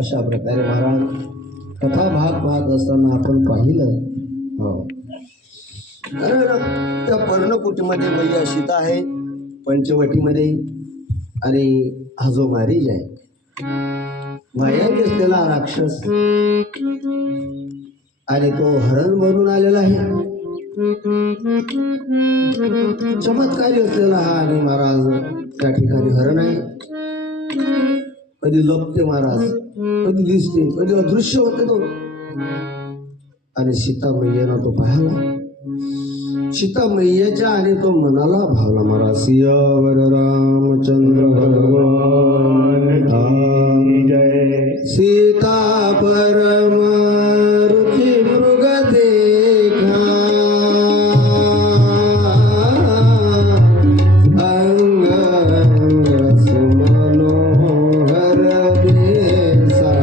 अशा प्रकारे महाराज कथा भाग पाहत असताना आपण पाहिलं. हो, कारण त्या पर्णकुटीमध्ये मैया सीता आहे, पंचवटीमध्ये, आणि हा जो मारीज आहे मायाने असलेला राक्षस, आणि तो हरण म्हणून आलेला आहे, चमत्कारी असलेला हा. आणि महाराज त्या ठिकाणी हरण आहे. कधी लपते महाराज, कधी दिसते, कधी अदृश्य होते तो. आणि सीता मैयानं तो पाहिला. सीता मैयाच्या आणि तो मनाला भावला. महाराज सियावर रामचंद्र भगवान की जय. सीता परम रुचि मृग देखा, अंग सुमनोहर देसा.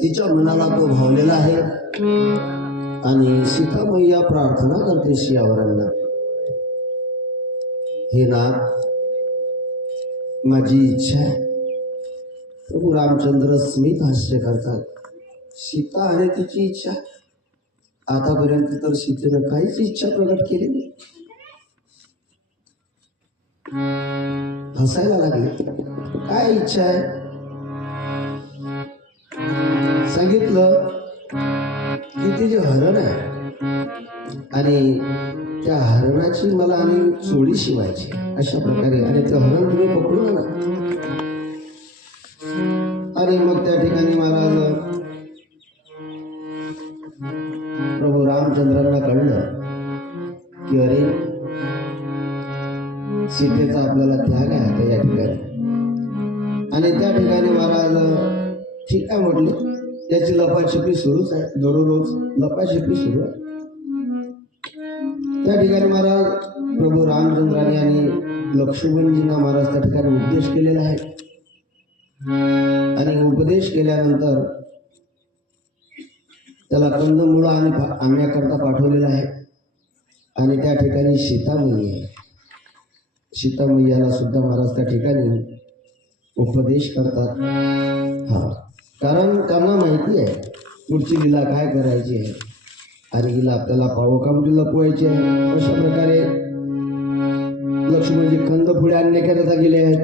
तिच्या मनाला तो भावलेला आहे. आणि सीता मैया प्रार्थना करते सियावरांना, हे नाथ, माझी इच्छा आहे. प्रभू रामचंद्र स्मित हास्य करतात. सीता आणि तिची इच्छा, आतापर्यंत तर सीतेनं काहीच इच्छा प्रकट केली नाही. हसायला लागले. काय इच्छा आहे? सांगितलं की ते जे हरण आहे आणि त्या हरणाची मला आणि चोळी शिवायची अशा प्रकारे, आणि ते हरण तुम्ही पकडून ना. आणि मग त्या ठिकाणी महाराज प्रभू रामचंद्रांना कळलं की अरे सीतेचा आपल्याला त्याग आहे आता या ठिकाणी. आणि त्या ठिकाणी महाराज ठीक आहे म्हटले, त्याची लपाछपी सुरूच आहे, दररोज लपाछपी सुरू आहे. त्या ठिकाणी महाराज प्रभू रामचंद्राने आणि लक्ष्मणजींना महाराज त्या ठिकाणी उपदेश केलेला आहे. आणि उपदेश केल्यानंतर त्याला कंदमुळं आणि आणण्याकरता पाठवलेला आहे. आणि त्या ठिकाणी सीता मैया आहे. सीता मैयाला सुद्धा महाराज त्या ठिकाणी उपदेश करतात. हा, कारण त्यांना माहिती आहे पुढची लीला काय करायची आहे, आणि हिला आपल्याला पावकामध्ये लपवायची आहे. अशा प्रकारे लक्ष्मणजी कंद पुढे आणण्याकरता गेले आहेत.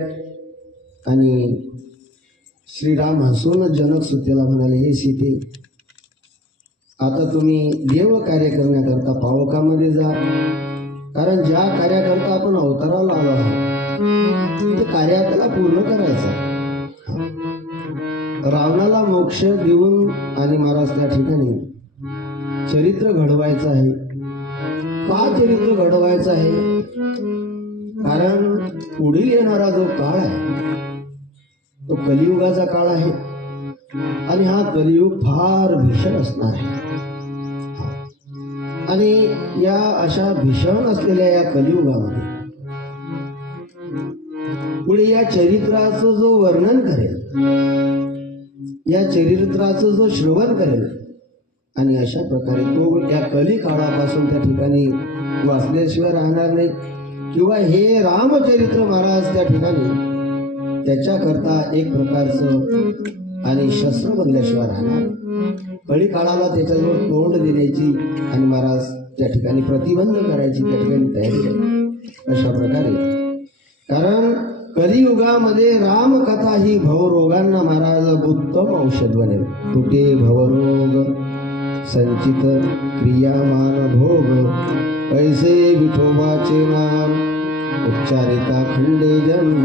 आणि श्रीराम हसून जनक सुतेला म्हणाले, हे सीते, आता तुम्ही देव कार्य करण्याकरता पावकामध्ये जा. कारण ज्या कार्याकरता आपण अवताराला आलो आहोत ते कार्य आपल्याला पूर्ण करायचं. रावणाला मोक्ष देऊन आणि महाराज त्या ठिकाणी चरित्र घडवायचं आहे. का चरित्र घडवायचं आहे? कारण पुढील येणारा जो काळ आहे तो कलियुगाचा काळ आहे. आणि हा कलियुग फार भीषण असणार आहे. आणि या अशा भीषण असलेल्या या कलियुगामध्ये पुढे या चरित्राचं जो वर्णन करेल, या चरित्राचं जो श्रवण करेल, आणि अशा प्रकारे तो या कली काळापासून त्या ठिकाणी वाचल्याशिवाय राहणार नाही. किंवा हे रामचरित्र महाराज त्या ठिकाणी त्याच्याकरता एक प्रकारचं आणि शस्त्र बनल्याशिवाय राहणार. कळी काळाला त्याच्याजवळ तोंड देण्याची आणि महाराज त्या ठिकाणी प्रतिबंध करायची त्या ठिकाणी तयारी आहे. अशा प्रकारे, कारण कलियुगामध्ये रामकथा ही भवरोगांना महाराज उत्तम औषध बनेल. कुठे भवरोग संचित क्रियामान भोग, ऐसे विठोबाचे नाम उच्चारिता खंडे जन्म.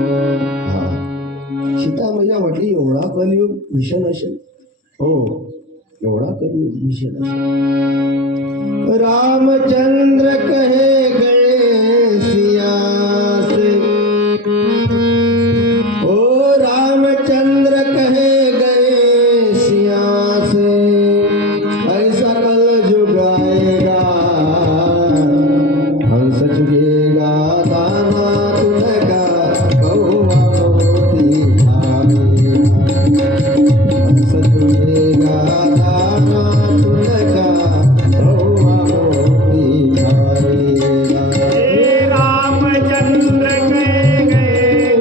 सीता मैया म्हटली, एवढा कलियुग भीषण असेल हो एवढा कधी भीषण रामचंद्र कहे गए सिया से, ओ रामचंद्र कहे गए सिया से, ऐसा कल जुग आएगा हंस चुकेगा दाना तुड़का कौवा मोती खाएगा, हंस चुकेगा दाना तुड़का कौवा मोती खाएगा। हे रामचंद्र गए गए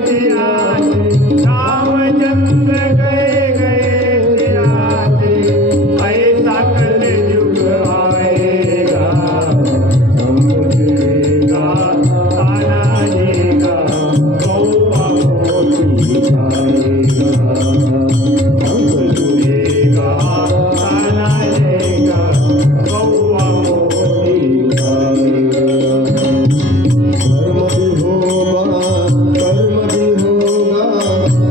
सिया से, रामचंद्र गए गए सिया से, ऐसा कल युग आएगा हम चुकेगा तानाजी का कौवा मोती खाएगा, हम चुकेगा तानाजी का कौवा मोती खाएगा। कर्म भी होगा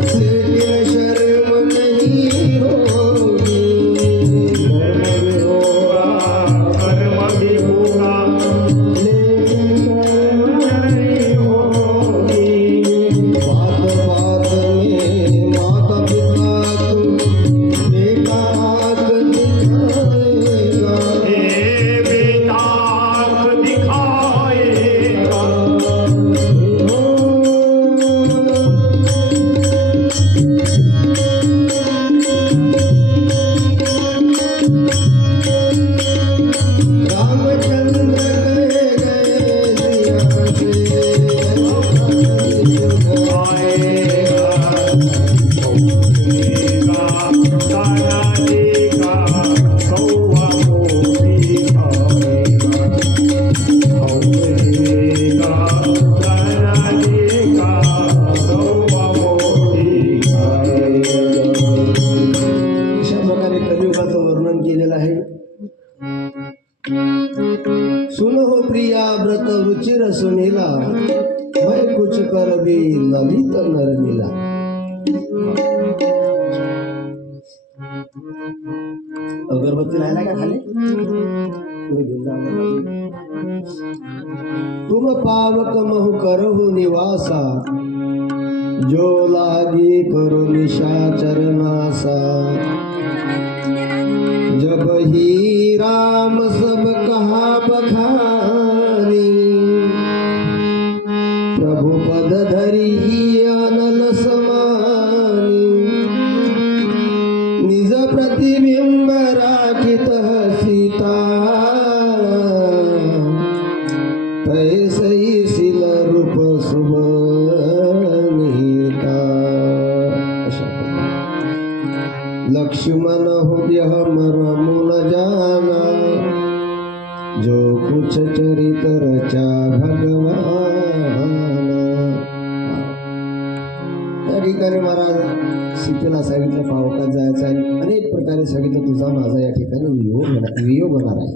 लेकिन शर्म नहीं होगी, कर्म भी होगा लेकिन शर्म नहीं होगी। बात बात में माता पिता को बेटा आंख दिखाएगा, हे बेटा आँख दिखाएगा, रामचंद्र गए गए सिया से, आएगा चुकेगा तानाजी का कौवा मोती खाएगा, चुकेगा तानाजी का कौवा मोती खाएगा। अशा प्रकारे कलियुगाचं वर्णन केलेलं आहे. सुन हो प्रिया व्रत रुचिर सुनीला, मैं कुछ कर भी ललित नरनीला. अगरबत्ती राहिला का खाली पुढे घेऊन जा अगरबत्ती. तुम पावक महु करहु निवासा, जो लागी करो निशाचर नासा, जब ही राम सब कहा बखानी, प्रभु पद धरी ही अनल समानी, निज प्रतिबिंब राखित सीता, तैसई शिल रूप शुभ निहिता. अशा प्रकारे लक्ष्मण हृदय मरमु न जाना, जो कुछ चरित रचा भगवान. त्या ठिकाणी महाराज सीतेला सांगितलं पावकात जायचं आहे. अनेक प्रकारे सांगितलं तुझा माझा या ठिकाणी वियोग होणार आहे.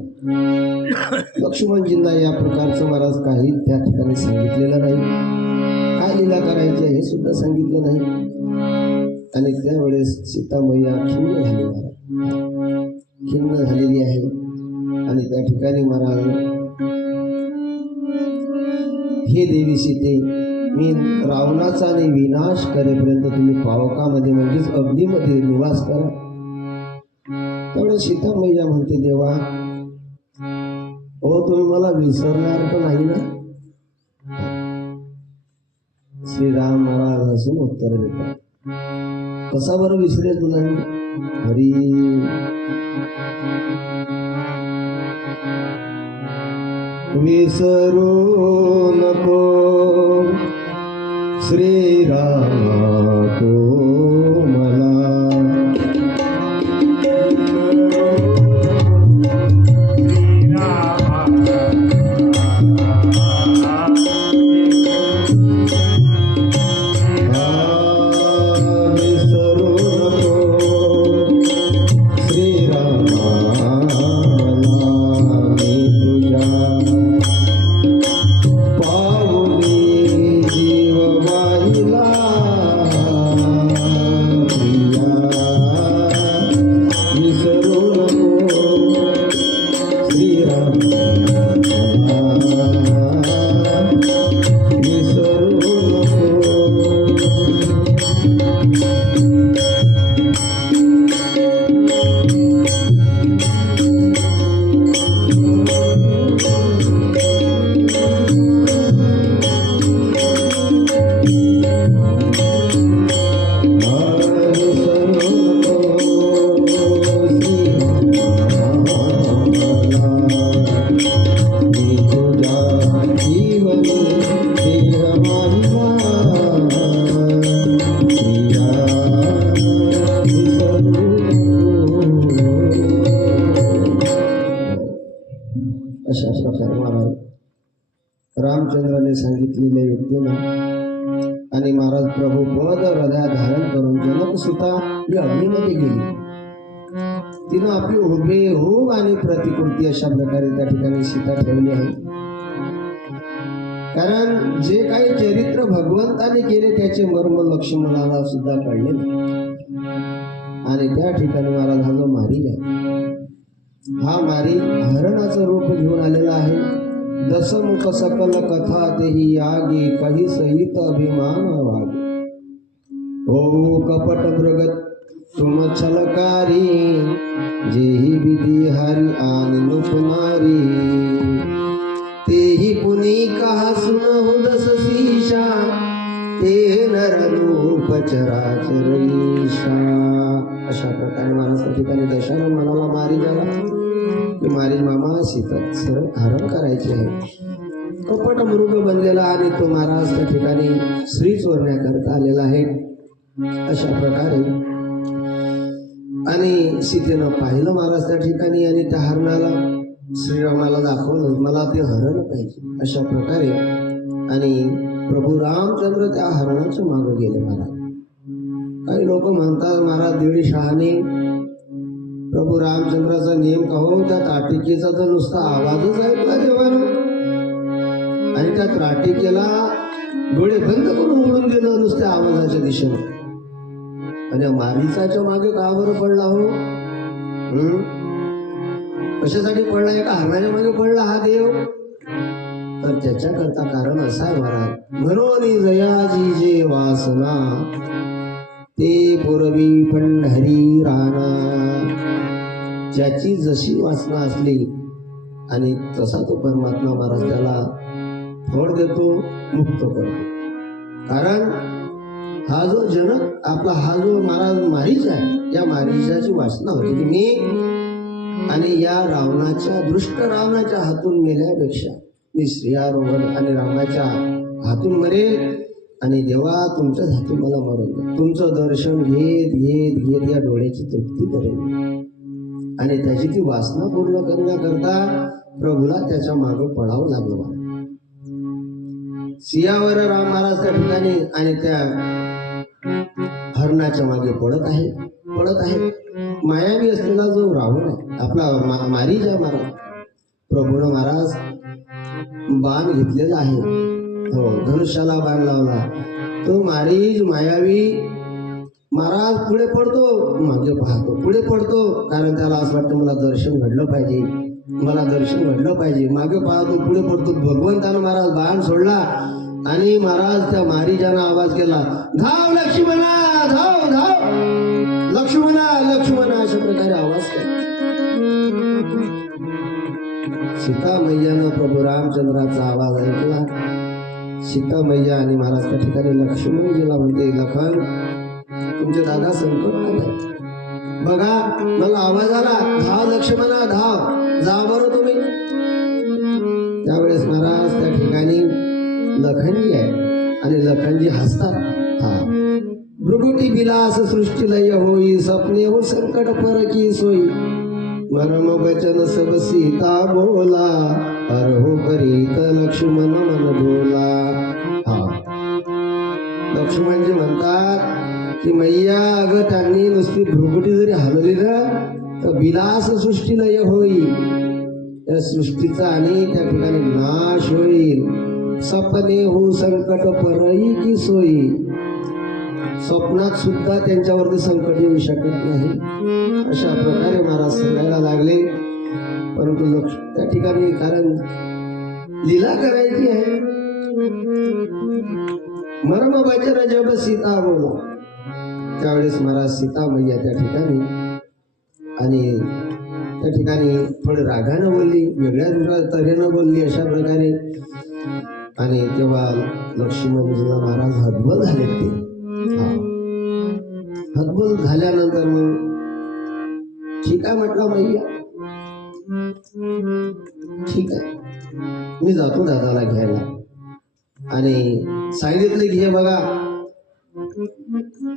लक्ष्मणजींना या प्रकारचं महाराज काही त्या ठिकाणी सांगितलेलं नाही. काय लीला करायची हे सुद्धा सांगितलं नाही. आणि त्यावेळेस सीतामय्या खिन्न झाली महाराज, खिन्न झालेली आहे. आणि त्या ठिकाणी महाराज हे देवी सीते, मी रावणाचा आणि विनाश करेपर्यंत तुम्ही पावकामध्ये म्हणजेच अग्नीमध्ये निवास करा. त्यावेळेस सीतामय्या म्हणते देवा, हो तुम्ही मला विसरणार तर नाही ना. श्रीराम महाराज असून उत्तर देतात, कसा बरं विसरेल तुला मी? हरी विसरू नको श्रीराम तो मला. विसरू नको श्रीरामा मला, मी तुझ्या पाऊली जीव वाहिला. सांगितलेल्या युक्तीनं आणि महाराज प्रभू पद हृदयात धारण करून जनकसुता ही अग्नीमध्ये गेली. तिनं आपली हुबेहूब आणि प्रतिकृती अशा प्रकारे त्या ठिकाणी सीता ठेवली आहे. कारण जे काही चरित्र भगवंताने केले त्याचे मर्म लक्ष्मणाला सुद्धा कळले आणि त्या ठिकाणी महाराज हा जो मारीज आहे, हा मारीज हरणाचं रूप घेऊन आलेला आहे. दसमुख सकल कथा तेही यागी काही सहित अभिमान वागे. ओ कपट मृगत तुम छलकारी जेही विधी हरि आन नुपनारी. तेही पुनी कहा सुन हुदस सीशा ते नर रूप चराचरीशा. अशा प्रकारे महाराज त्या ठिकाणी दशरथ म्हणाला मारी झाला की मारी मामा सीता हरण करायचे आहे. कपट मृग बनलेला आणि तो महाराज त्या ठिकाणी श्री चोरण्याकरता आलेला आहे. अशा प्रकारे आणि सीतेनं पाहिलं महाराज त्या ठिकाणी आणि त्या हरणाला श्रीरामाला दाखवलं मला ते हरण पाहिजे. अशा प्रकारे आणि प्रभू रामचंद्र त्या हरणाच्या मागे गेले महाराज. काही लोक म्हणतात महाराज दीड शहाणे प्रभू रामचंद्राचा नियम का हो त्या त्राटिकेचा तर नुसता आवाजच ऐकला देवानं आणि त्या त्राटिकेला डोळे बंद करून उडून गेलं नुसत्या आवाजाच्या दिशेने. आणि मारीचाच्या मागे का बरं पडला हो? कशासाठी पडला? एका हरणाच्या मागे पडला हा देव? तर त्याच्याकरता कारण असं आहे महाराज, म्हणून जयाजी जे वासना ते पूर्वी पंढरी राणा. ज्याची जशी वासना असली आणि तसा तो परमात्मा महाराज त्याला फळ देतो, मुक्त करतो. कारण हा जो जनक आपला हा जो महाराज मारीच आहे, या मारीचाची वासना होती की मी आणि या रावणाच्या दुष्ट रावणाच्या हातून मेल्यापेक्षा मी श्रीयारोहण आणि रामाच्या हातून मरेल आणि देवा तुमच्याच हातून मला मरण द्या. तुमचं दर्शन घेत घेत घेत या डोळ्याची तृप्ती करेल. आणि त्याची ती वासना पूर्ण करण्याकरता प्रभूला त्याच्या मागे पडावं लागलं. सियावर राम महाराज त्या ठिकाणी आणि त्या हरणाच्या मागे पडत आहे. मायावी असलेला जो रावण आहे आपला मारीज आहे महाराज, प्रभूनं महाराज बाण घेतलेला आहे. हो, धनुष्याला बाण लावला. तो मारीज मायावी महाराज पुढे पडतो, मागे पाहतो, पुढे पडतो. कारण त्याला असं वाटतं मला दर्शन घडलं पाहिजे, मला दर्शन घडलं पाहिजे. मागे पाहतो, पुढे पडतो. भगवंतानं महाराज बाण सोडला आणि महाराज त्या मारीजानं आवाज केला, धाव लक्ष्मणा, धाव धाव लक्ष्मणा, लक्ष्मणा. अशा प्रकारे आवाज केला. सीता मैयानं प्रभू रामचंद्राचा आवाज ऐकला. सीता मैया आणि महाराज त्या ठिकाणी लक्ष्मणजीला म्हणते, लखन तुमचे दादा संकट आलंय बघा, मला आवाज आला, धाव लक्ष्मणा धाव, जा बरं तुम्ही. त्यावेळेस महाराज त्या ठिकाणी लखनजी आहे आणि लखनजी हसतात. हा भृगुटी विलास सृष्टी लय होई, स्वप्ने हो संकट परकी सोई. मरम वचन सब सीता बोला, अरहो करीत लक्ष्मण मन बोला. हा लक्ष्मणजी म्हणतात की मैया अगं त्यांनी नुसती भृगुटी जरी हलवली ना तर विलास सृष्टी लय होई, त्या सृष्टीचा आणि त्या ठिकाणी नाश होईल. सपने हो संकट परई की सोयी, स्वप्नात सुद्धा त्यांच्यावरती संकट येऊ शकत नाही. अशा प्रकारे महाराज सांगायला लागले. परंतु त्या ठिकाणी कारण लीला करायची आहे. मर्म वचन जब सीता बोला, त्यावेळेस महाराज सीता मैया त्या ठिकाणी आणि त्या ठिकाणी थोडं रागानं बोलली, वेगळ्या तऱ्हेनं बोलली. अशा प्रकारे आणि तेव्हा लक्ष्मणजीला महाराज हतबल झाले. ते हतबल झाल्यानंतर मग ठीक आहे म्हटलं मैया, ठीक आहे मी जातो दादाला घ्यायला. आणि सांगितलं की हे बघा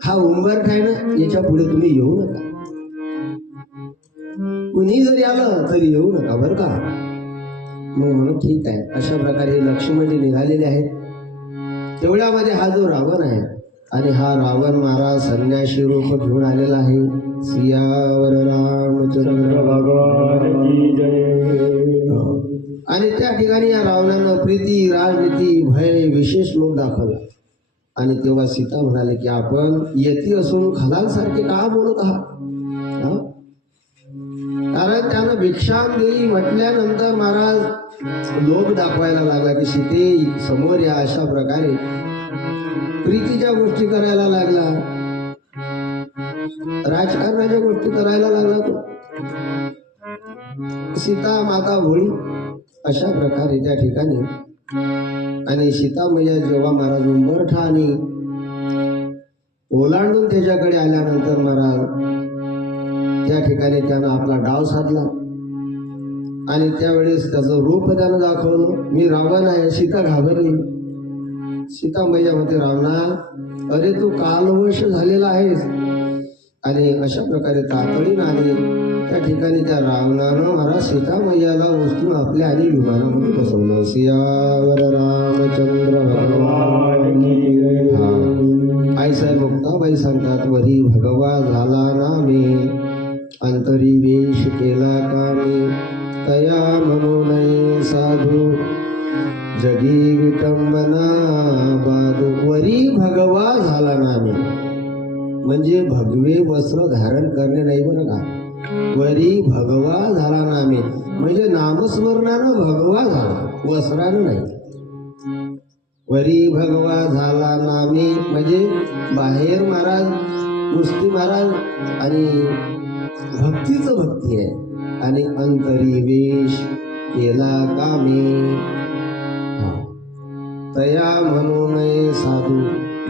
हा उंबरठ आहे ना, याच्या पुढे तुम्ही येऊ नका, कुणी जरी आलं तरी येऊ नका बरं का. मग म्हणून ठीक आहे. अशा प्रकारे लक्ष्मणजी निघालेले आहेत. तेवढ्यामध्ये हा जो रावण आहे आणि हा रावण महाराज संन्याशी रूप घेऊन आलेला आहे. सियावर रामचंद्र भगवान की जय. आणि त्या ठिकाणी या रावणानं प्रीती राजनीती भय विशेष लोक दाखवला. आणि तेव्हा सीता म्हणाले की आपण यती असून खलांसारखे का बोलत आहात? हा? कारण त्यानं भिक्षा देई म्हटल्यानंतर महाराज लोभ दाखवायला लागला की सीते समोर या. अशा प्रकारे प्रीतीच्या गोष्टी करायला लागला, राजकारणाच्या गोष्टी करायला लागला तो. सीता माता भोळी अशा प्रकारे त्या ठिकाणी. आणि सीता मैया जेव्हा महाराज उंबरठा आणि ओलांडून त्याच्याकडे आल्यानंतर महाराज त्या ठिकाणी त्यानं आपला डाव साधला. आणि त्यावेळेस त्याचं रूप त्यानं दाखवलं, मी रावण आहे. सीता घाबरली. सीता मैया म्हणते, रावणा अरे तू कालवश झालेला आहेस. आणि अशा प्रकारे तातडीनं आली. त्या ठिकाणी त्या रावणानं महाराज सीता मैयाला उचलून आपल्या आणि विमानामध्ये बसवलं. सियावर रामचंद्र भगवान की जय. हा आईसाहेब मुक्ताबाई सांगतात, वरी भगवा झाला नामे अंतरी वेश केला कामी तया म्हणून साधू जगी विटंबना बाधू. वरी भगवा झाला नामे म्हणजे भगवे वस्त्र धारण करणे नाही बरं का. वरी भगवा झाला नामे म्हणजे नामस्मरणानं भगवा झाला, वस्त्रानं नाही. वरी भगवा झाला नामे म्हणजे बाहेर महाराज नुसती महाराज आणि भक्तीचं भक्ती आहे. आणि अंतरी वेश केला कामे तया म्हणून साधू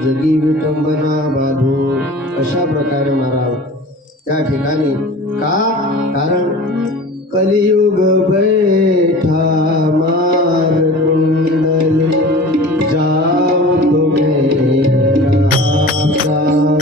जगी विटंबना बाधू. अशा प्रकारे महाराज त्या ठिकाणी का, कारण कलियुग बैठा मार कुंडली जाओ तुम्हें जाओ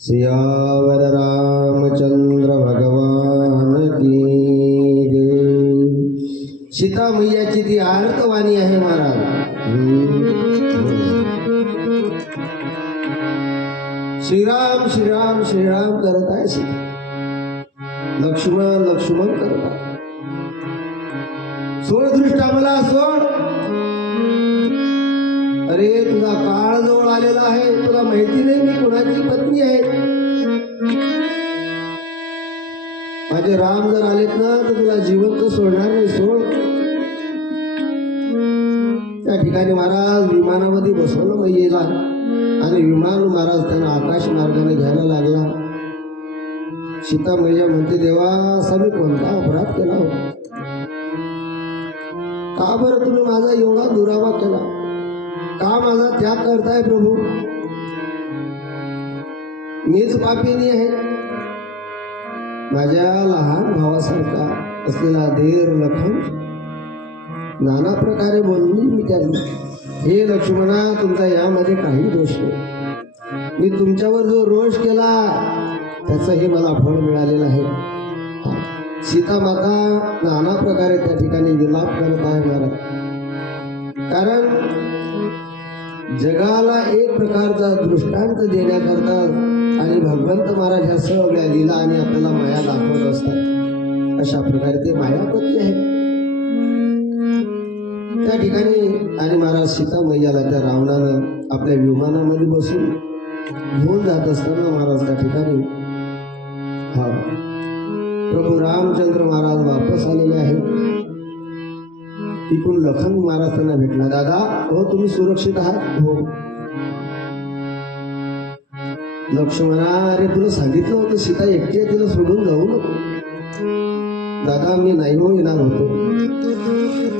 सियावर रामचंद्र भगवान की जय. सीता मैयाची ती आर्तवाणी आहे महाराज. श्रीराम श्रीराम श्रीराम करत आहे सीता. लक्ष्मण लक्ष्मण करत आहे. सोड दृष्टा मला सोड. अरे तुझा काळ जवळ आलेला आहे, तुला माहिती नाही मी कोणाची पत्नी आहे. माझे राम जर आलेत ना तर तुला जिवंत सोडणार नाही, सोड. त्या ठिकाणी महाराज विमानामध्ये बसवलं मैयेला आणि विमान महाराज त्यांना आकाश मार्गाने घ्यायला लागला. सीता मैया म्हणते, देवा असा मी कोणता अपराध केला होता? का बरं तुम्ही माझा एवढा दुरावा केला? का माझा त्याग करताय प्रभू? मीच पापिनी आहे. माझ्या लहान भावासारखा असलेला धीर लखन नाना प्रकारे बोलली मी त्यांना, हे लक्ष्मणा, तुमचा यामध्ये काही दोष नाही. मी तुमच्यावर जो रोष केला त्याचंही मला फळ मिळालेलं आहे. सीता माता नाना प्रकारे त्या ठिकाणी विलाप करत आहे महाराज. कारण जगाला एक प्रकारचा दृष्टांत देण्याकरता आणि भगवंत महाराज ह्या सगळ्या लीला आणि आपल्याला माया दाखवत असतात. अशा प्रकारे ते मायापती आहे त्या ठिकाणी. आणि महाराज सीता मैयाला त्या रावणानं आपल्या विमानामध्ये बसून घेऊन जात असताना महाराज त्या ठिकाणी प्रभू रामचंद्र महाराज वापस आलेले आहेत. तिकडून लखन महाराज त्यांना भेटला. दादा, हो तुम्ही सुरक्षित आहात? हो. लक्ष्मणा, अरे तुला सांगितलं होतं सीता एकटी आहे, तिला सोडून जाऊ नको. दादा, मी नाही हो येणार होतो,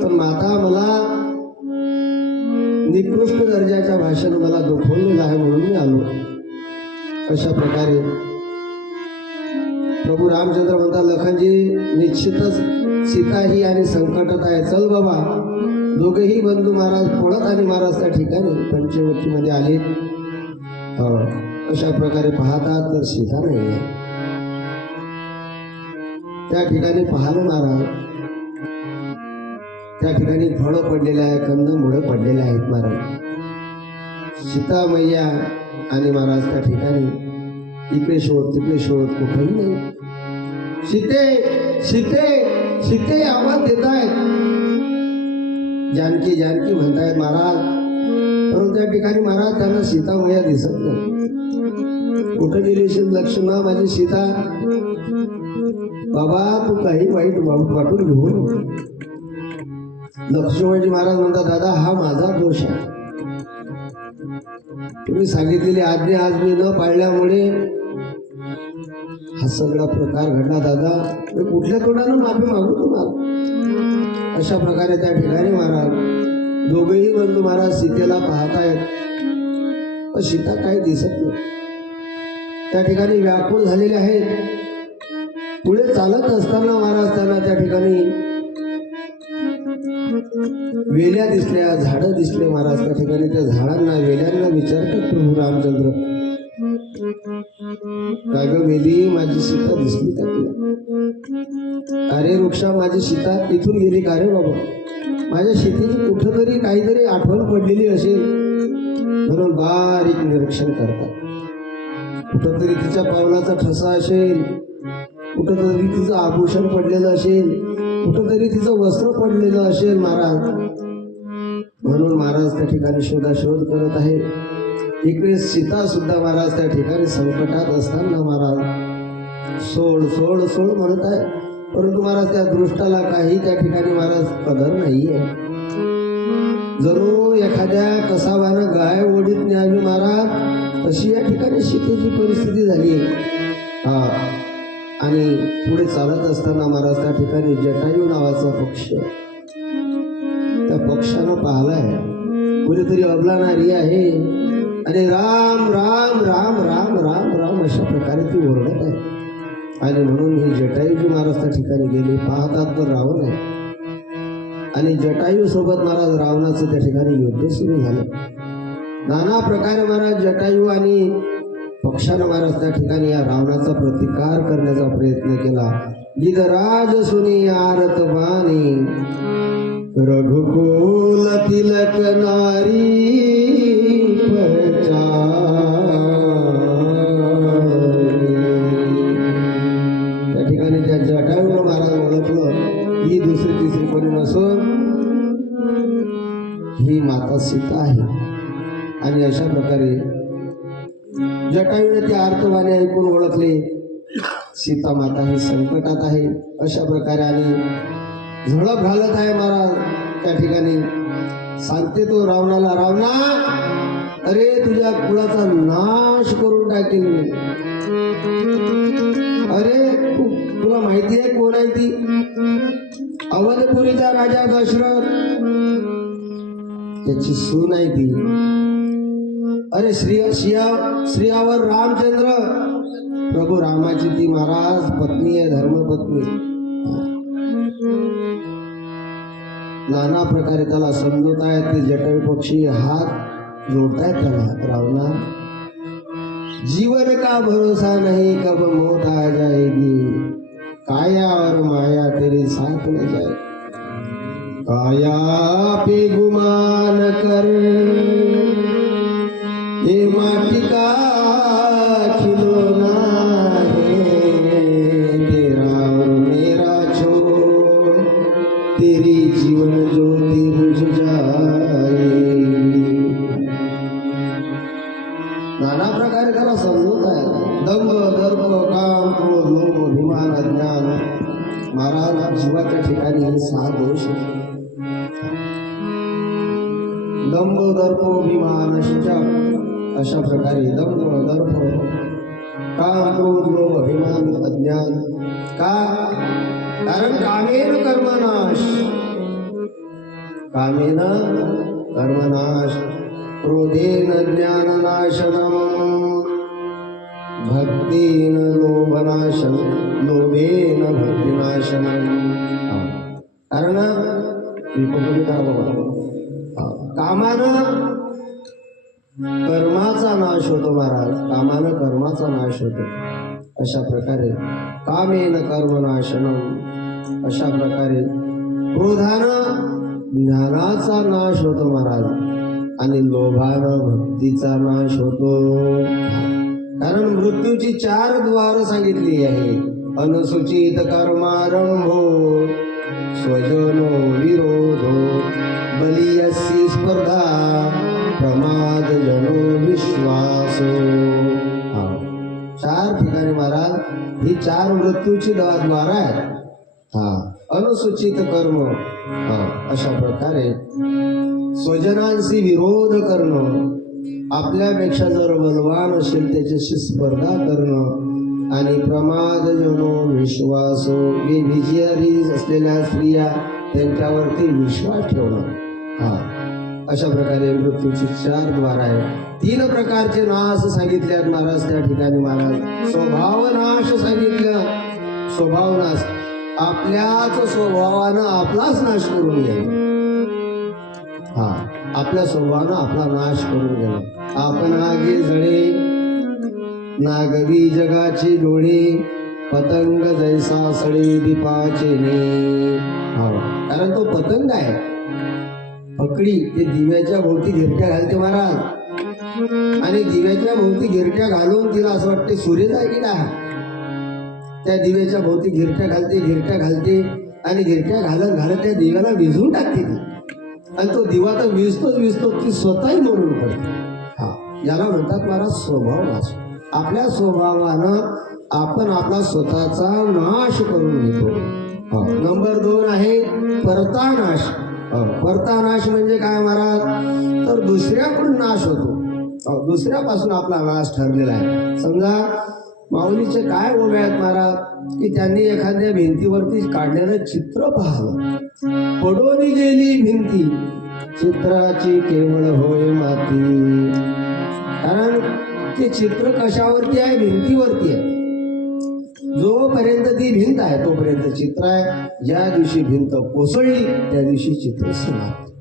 पण माता मला निकृष्ट दर्जाच्या भाषेनं मला दुखवलेलं आहे म्हणून मी आलो. अशा प्रकारे प्रभू रामचंद्र म्हणतात, लखनजी, निश्चितच सीता ही आणि संकटात आहे. चल बाबा. दोघेही बंधू महाराज पळत आणि महाराज त्या ठिकाणी पंचवटीमध्ये आले. अशा प्रकारे पाहतात तर सीता नाही आहे. त्या ठिकाणी पाहिलं महाराज, त्या ठिकाणी फळं पडलेले आहे, कंदमुळं पडलेले आहेत महाराज. सीता मैया आणि महाराज त्या ठिकाणी इकडे शोध तिकडे शोध, कुठेही नाही. सीते सीते सीते आवाज देत आहेत, जानकी जानकी म्हणतायत महाराज. परंतु त्या ठिकाणी महाराज त्यांना सीता मैया दिसत नाही. कुठे गेली लक्ष्मणा माझी सीता? बाबा, तू काही वाईट वाटून घेऊ नको. लक्ष्मणजी महाराज म्हणतात, दादा, हा माझा दोष आहे. तुम्ही सांगितलेली आज्ञा आज मी न पाळल्यामुळे हा सगळा प्रकार घडला. दादा, मी कुठल्या तोंडानं माफी मागू तुम्हाला? अशा प्रकारे त्या ठिकाणी महाराज दोघेही बंधू महाराज सीतेला पाहतायत, पण सीता काही दिसत नाही. त्या ठिकाणी व्याकुळ झालेले आहेत. पुढे चालत असताना महाराज त्यांना त्या ठिकाणी वेल्या दिसल्या, झाडं दिसले महाराज. त्या ठिकाणी त्या झाडांना वेल्यांना विचारतात प्रभू रामचंद्र, काय ग वेली, माझी सीता दिसली का तुला? अरे वृक्षा, माझी सीता इथून गेली का रे बाबा? माझ्या शेतीची कुठंतरी काहीतरी आठवण पडलेली असेल म्हणून बारीक निरीक्षण करतात. कुठंतरी तिच्या पावलाचा ठसा असेल, कुठंतरी तिचं आभूषण पडलेलं असेल, कुठंतरी तिचं वस्त्र पडलेलं असेल महाराज. म्हणून महाराज त्या ठिकाणी शोधाशोध करत आहे. इकडे सीता सुद्धा महाराज त्या ठिकाणी संकटात असताना महाराज सोड सोड सोड म्हणत आहे. परंतु महाराज त्या दृष्टाला काही त्या ठिकाणी महाराज कदर नाहीये. जणू एखाद्या कसावानं गाय ओढीत न्यावी महाराज, तशी या ठिकाणी सीतेची परिस्थिती झाली. आणि पुढे चालत असताना महाराज त्या ठिकाणी जटायू नावाचा पक्ष, त्या पक्षानं पाहिलाय कुणीतरी अबला नारी आहे आणि राम राम राम राम राम राम अशा प्रकारे ती ओरडत आहे. आणि म्हणून ही जटायूजी महाराज त्या ठिकाणी गेले. पाहतात तर रावण आहे आणि जटायू सोबत महाराज रावणाचं त्या ठिकाणी युद्ध सुरू झालं. नाना प्रकारे महाराज जटायू आणि पक्षानं महाराज त्या ठिकाणी या रावणाचा प्रतिकार करण्याचा प्रयत्न केला. गिधराज सुनी आरत बाणी, रघुकुल तिलक नारी त्या ठिकाणी त्या जटायूला महाराज ओळखलं, ही दुसरी तिसरी कोणी नसून ही माता सीता आहे. आणि अशा प्रकारे जटायूने ते आर्तवाणी ऐकून ओळखले, सीता माता ही संकटात आहे. अशा प्रकारे आणि झडप घालत आहे महाराज. त्या ठिकाणी सांगते तो रावणाला, रावणा, अरे तुझ्या कुळाचा नाश करून टाकेल मी. अरे तुला माहिती आहे कोण आहे ती? अवधपुरीचा राजा दशरथ, त्याची सून आहे ती. अरे श्रीयावर रामचंद्र, प्रभू रामाची ती महाराज पत्नी आहे, धर्मपत्नी. नाना प्रकारे त्याला समजवत आहेत ते जटळ पक्षी, हात जोडतायत त्याला. रावणा, जीवन का भरोसा नहीं, कब मौत आ जाएगी, काया और माया तेरे साथ न जाए. काया पे गुमान कर, ये माटी का खिलौना है, तेरा और मेरा छोड़ तेरी जीवन ज्योति बुझ जाएगी. नाना प्रकारे त्याला समजवत आहे. दंभ, दर्प, काम, क्रोध, लोभ, अभिमान, अज्ञान. महाराज जीवाच्या ठिकाणी हे 6 दोष आहेत. दंभ, दर्प, अभिमान अशा प्रकारे दंभ, दर्प, काम, क्रोध, लोभ, अभिमान, अज्ञान. का? कारण कामेन कर्मनाश, कामेन कर्मनाश, क्रोधेन ज्ञाननाशनम, भक्तीन लोभनाशम, लोभेन भक्तिनाशनम. कारण कामानं कर्माचा नाश होतो महाराज, कामानं कर्माचा नाश होतो. अशा प्रकारे कामेन कर्मनाशनम, अशा प्रकारे क्रोधानं ज्ञानाचा नाश होतो महाराज, आणि लोभानं भक्तीचा नाश होतो. कारण मृत्यूची 4 द्वार सांगितली आहे. अनुसूचित कर्मारंभो, स्वजनो विरोधो, बलियसी स्पर्धा, प्रमाद जनो विश्वासो. 4 ठिकाणी महाराज ही 4 मृत्यूची द्वार आहेत. अनुसूचित कर्म, अशा प्रकारे स्वजनांशी विरोध करणं, आपल्यापेक्षा जर बलवान असेल त्याच्याशी स्पर्धा करणं, आणि प्रमाद जनो विश्वासो, विजयारी असलेल्या स्त्रिया त्यांच्यावरती विश्वास ठेवणं. अशा प्रकारे मृत्यूची 4 द्वार आहे. 3 प्रकारचे नाश सांगितले आहेत महाराज त्या ठिकाणी. महाराज स्वभाव नाश सांगितलं. स्वभाव नाश, आपल्याच स्वभावानं आपलाच नाश करून घ्यायचा. आपल्या स्वभावानं आपला नाश करून गेला. आपण आगे जळे, नागवी जगाची डोळे, पतंग जैसा सळे दीपाचे ने. कारण तो पतंग आहे, पकडी ते दिव्याच्या भोवती गिरट्या घालते महाराज, आणि दिव्याच्या भोवती गिरट्या घालून तिला असं वाटते सूर्य जाय की काय. त्या दिव्याच्या भोवती गिरट्या घालते, आणि गिरट्या घालत घालत त्या दिव्याला विझून टाकते ती, आणि तो दिवा तर विजतो ती स्वतःही मरून पडते. याला म्हणतात महाराज स्वभाव नाश. आपल्या स्वभावानं आपण आपला स्वतःचा नाश करून घेतो. नंबर 2 आहे परतानाश. परतानाश म्हणजे काय महाराज? तर दुसऱ्याकडून नाश होतो, दुसऱ्यापासून आपला नाश ठरलेला आहे. समजा माऊलीचे काय ओव्या आहेत महाराज, की त्यांनी एखाद्या भिंतीवरती काढलेलं चित्र पाहिलं. पडून गेली भिंती, चित्राची केवळ होय माती. कारण ते चित्र कशावरती आहे? भिंतीवरती आहे. जोपर्यंत ती भिंत आहे तोपर्यंत चित्र आहे. ज्या दिवशी भिंत कोसळली त्या दिवशी चित्र समाप्त.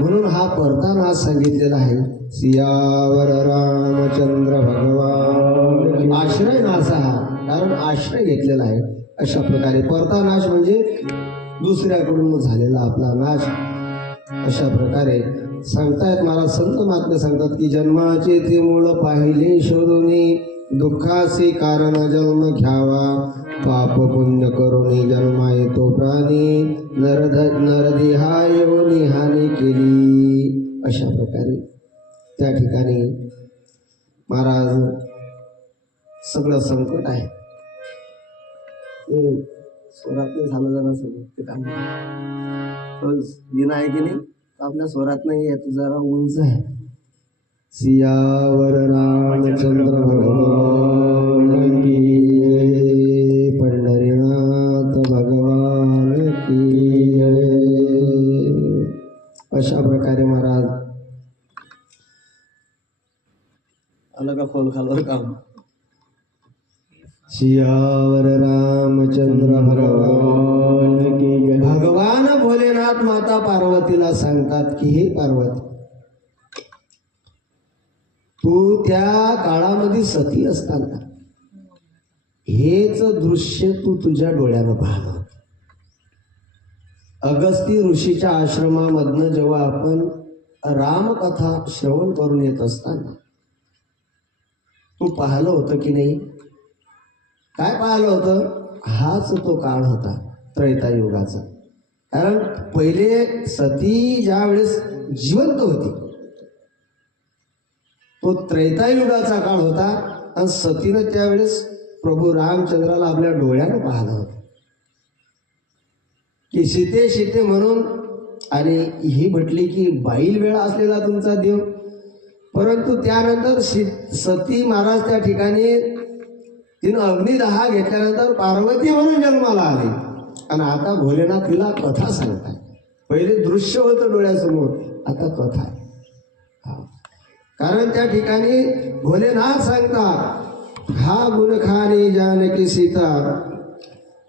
म्हणून हा परतानाश सांगितलेला आहे. सियावर रामचंद्र भगवान. आश्रय नाश हा, कारण आश्रय घेतलेला आहे. अशा प्रकारे परतानाश म्हणजे दुसऱ्याकडून झालेला आपला नाश. अशा प्रकारे सांगतायत मला संत महात्मे सांगतात की जन्माचे ते मूळ पाहिले शोधून, दुःखाचे कारण जन्म घ्यावा, पाप पुण्य करुणी जन्मा येतो प्राणी, नरदेहा योनी हानी केली. अशा प्रकारे त्या ठिकाणी महाराज सगळं संकट आहे. स्वरात नाही झालं जरा सगळं ते काम विना आहे की नाही, आपल्या स्वरात नाही आहे, तू जरा उंच आहे. सियावर रामचंद्र भगवान की आलं का खोल खालवर काम. सियावर रामचंद्र भगवान की जय. भगवान भोलेनाथ माता पार्वतीला सांगतात की हे पार्वती, तू त्या काळामध्ये सती असताना हेच दृश्य तू तुझ्या डोळ्यानं पाहत. अगस्ती ऋषीच्या आश्रमामधनं जेव्हा आपण रामकथा श्रवण करून येत असताना तू पाहिलं होतं की नाही? काय पाहिलं होतं? हाच तो काळ होता त्रैतायुगाचा. कारण पहिले सती ज्या वेळेस जिवंत होती तो त्रैतायुगाचा काळ होता आणि सतीनं त्यावेळेस प्रभू रामचंद्राला आपल्या डोळ्यानं पाहिलं होतं की सीते सीते म्हणून. आणि ही म्हटली की बाईल वेळा असलेला तुमचा देव. परंतु त्यानंतर सती महाराज त्या ठिकाणी तिनं अग्निदहा घेतल्यानंतर पार्वती म्हणून जन्माला आली. आणि आता भोलेनाथ तिला कथा सांगताय. पहिले दृश्य होतं डोळ्यासमोर, आता कथा आहे. कारण त्या ठिकाणी भोलेनाथ सांगतात, हा गुणखानी जानकी सीता,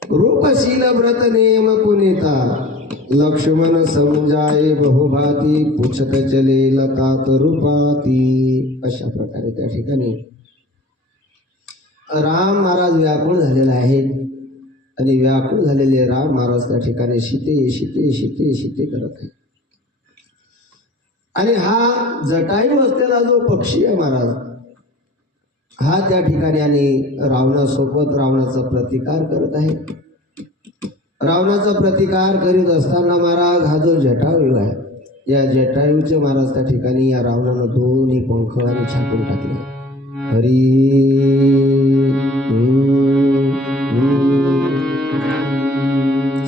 रूपशील व्रत नेम पुनीता, लक्ष्मण समजाये बहुभाती, पुछत चले लतात रूपाती. अशा प्रकारे त्या ठिकाणी राम महाराज व्याकुळ झालेला आहे. आणि व्याकुळ झालेले राम महाराज त्या ठिकाणी सीते सीते सीते सीते करत आहे. आणि हा जटायू असलेला जो पक्षी आहे महाराज, हा त्या ठिकाणी आणि रावणासोबत रावणाचा प्रतिकार करत आहे. रावणाचा प्रतिकार करीत असताना महाराज हा जो जटायू आहे, या जटायूचे महाराज त्या ठिकाणी या रावणानं दोन्ही पंख आणि छापून टाकले. हरी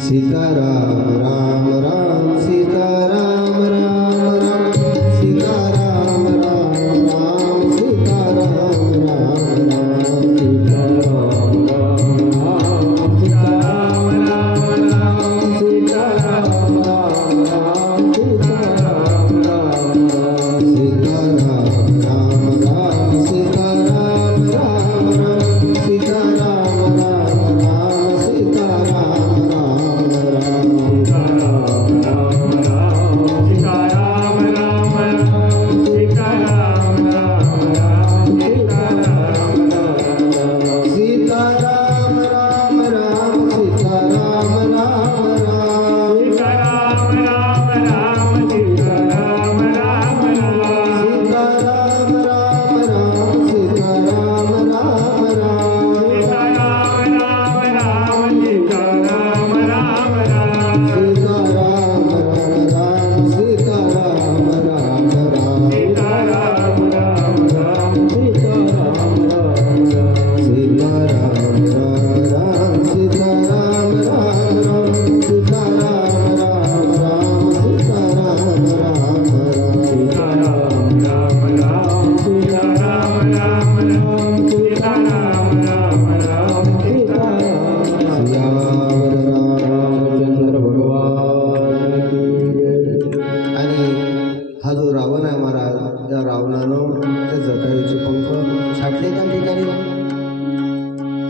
सीताराम राम राम सीताराम राम राम सीताराम राम राम सीताराम राम राम सीताराम राम सीताराम राम राम सीताराम राम राम सीताराम राम राम सीताराम राम राम सीताराम राम राम सीताराम राम राम सीताराम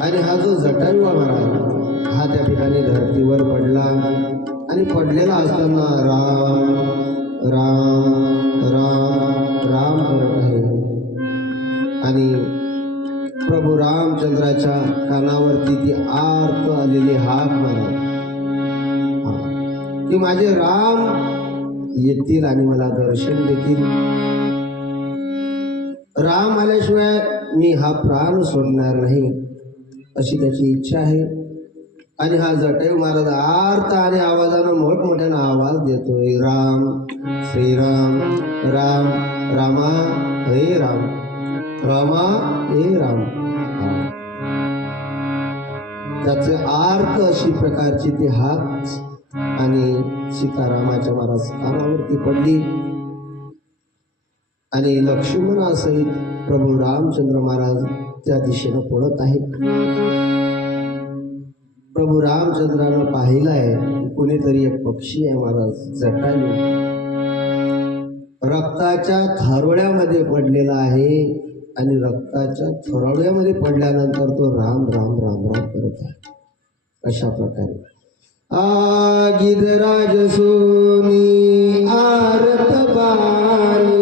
आणि हा जो जटायू महाराज हा त्या ठिकाणी धरतीवर पडला आणि पडलेला असताना राम राम राम राम करत आहे. आणि प्रभू रामचंद्राच्या कानावरती ती आर्त आलेली हाक मारत की माझे राम येतील आणि मला दर्शन देतील. राम आल्याशिवाय मी हा प्राण सोडणार नाही अशी त्याची इच्छा आहे. आणि हा जटायू महाराज आर्त आणि आवाजानं मोठमोठ्यानं आवाज देतोय, राम श्रीराम राम रामा हे राम रामा हे राम. त्याचे आर्त अशी प्रकारची ती हाक आणि सीतारामाच्या महाराज कानावरती पडली. आणि लक्ष्मणासहित प्रभू रामचंद्र महाराज त्या दिशेनं पळत आहेत. प्रभू रामचंद्रानं पाहिलाय कुणीतरी एक पक्षी आहे महाराज जटायू रक्ताच्या थारोळ्यामध्ये पडलेला आहे. आणि रक्ताच्या थोरावड्यामध्ये पडल्यानंतर तो राम राम राम राम करत आहे. अशा प्रकारे गिधराज सोनी आरत बाणी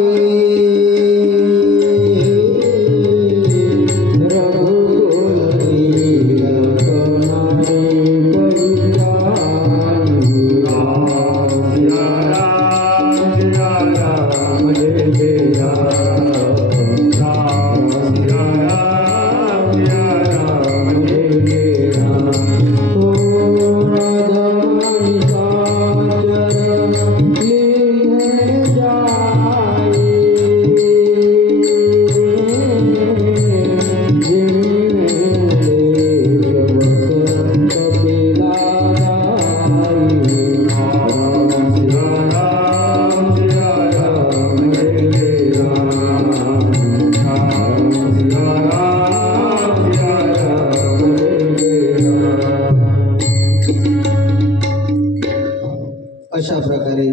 अशा प्रकारे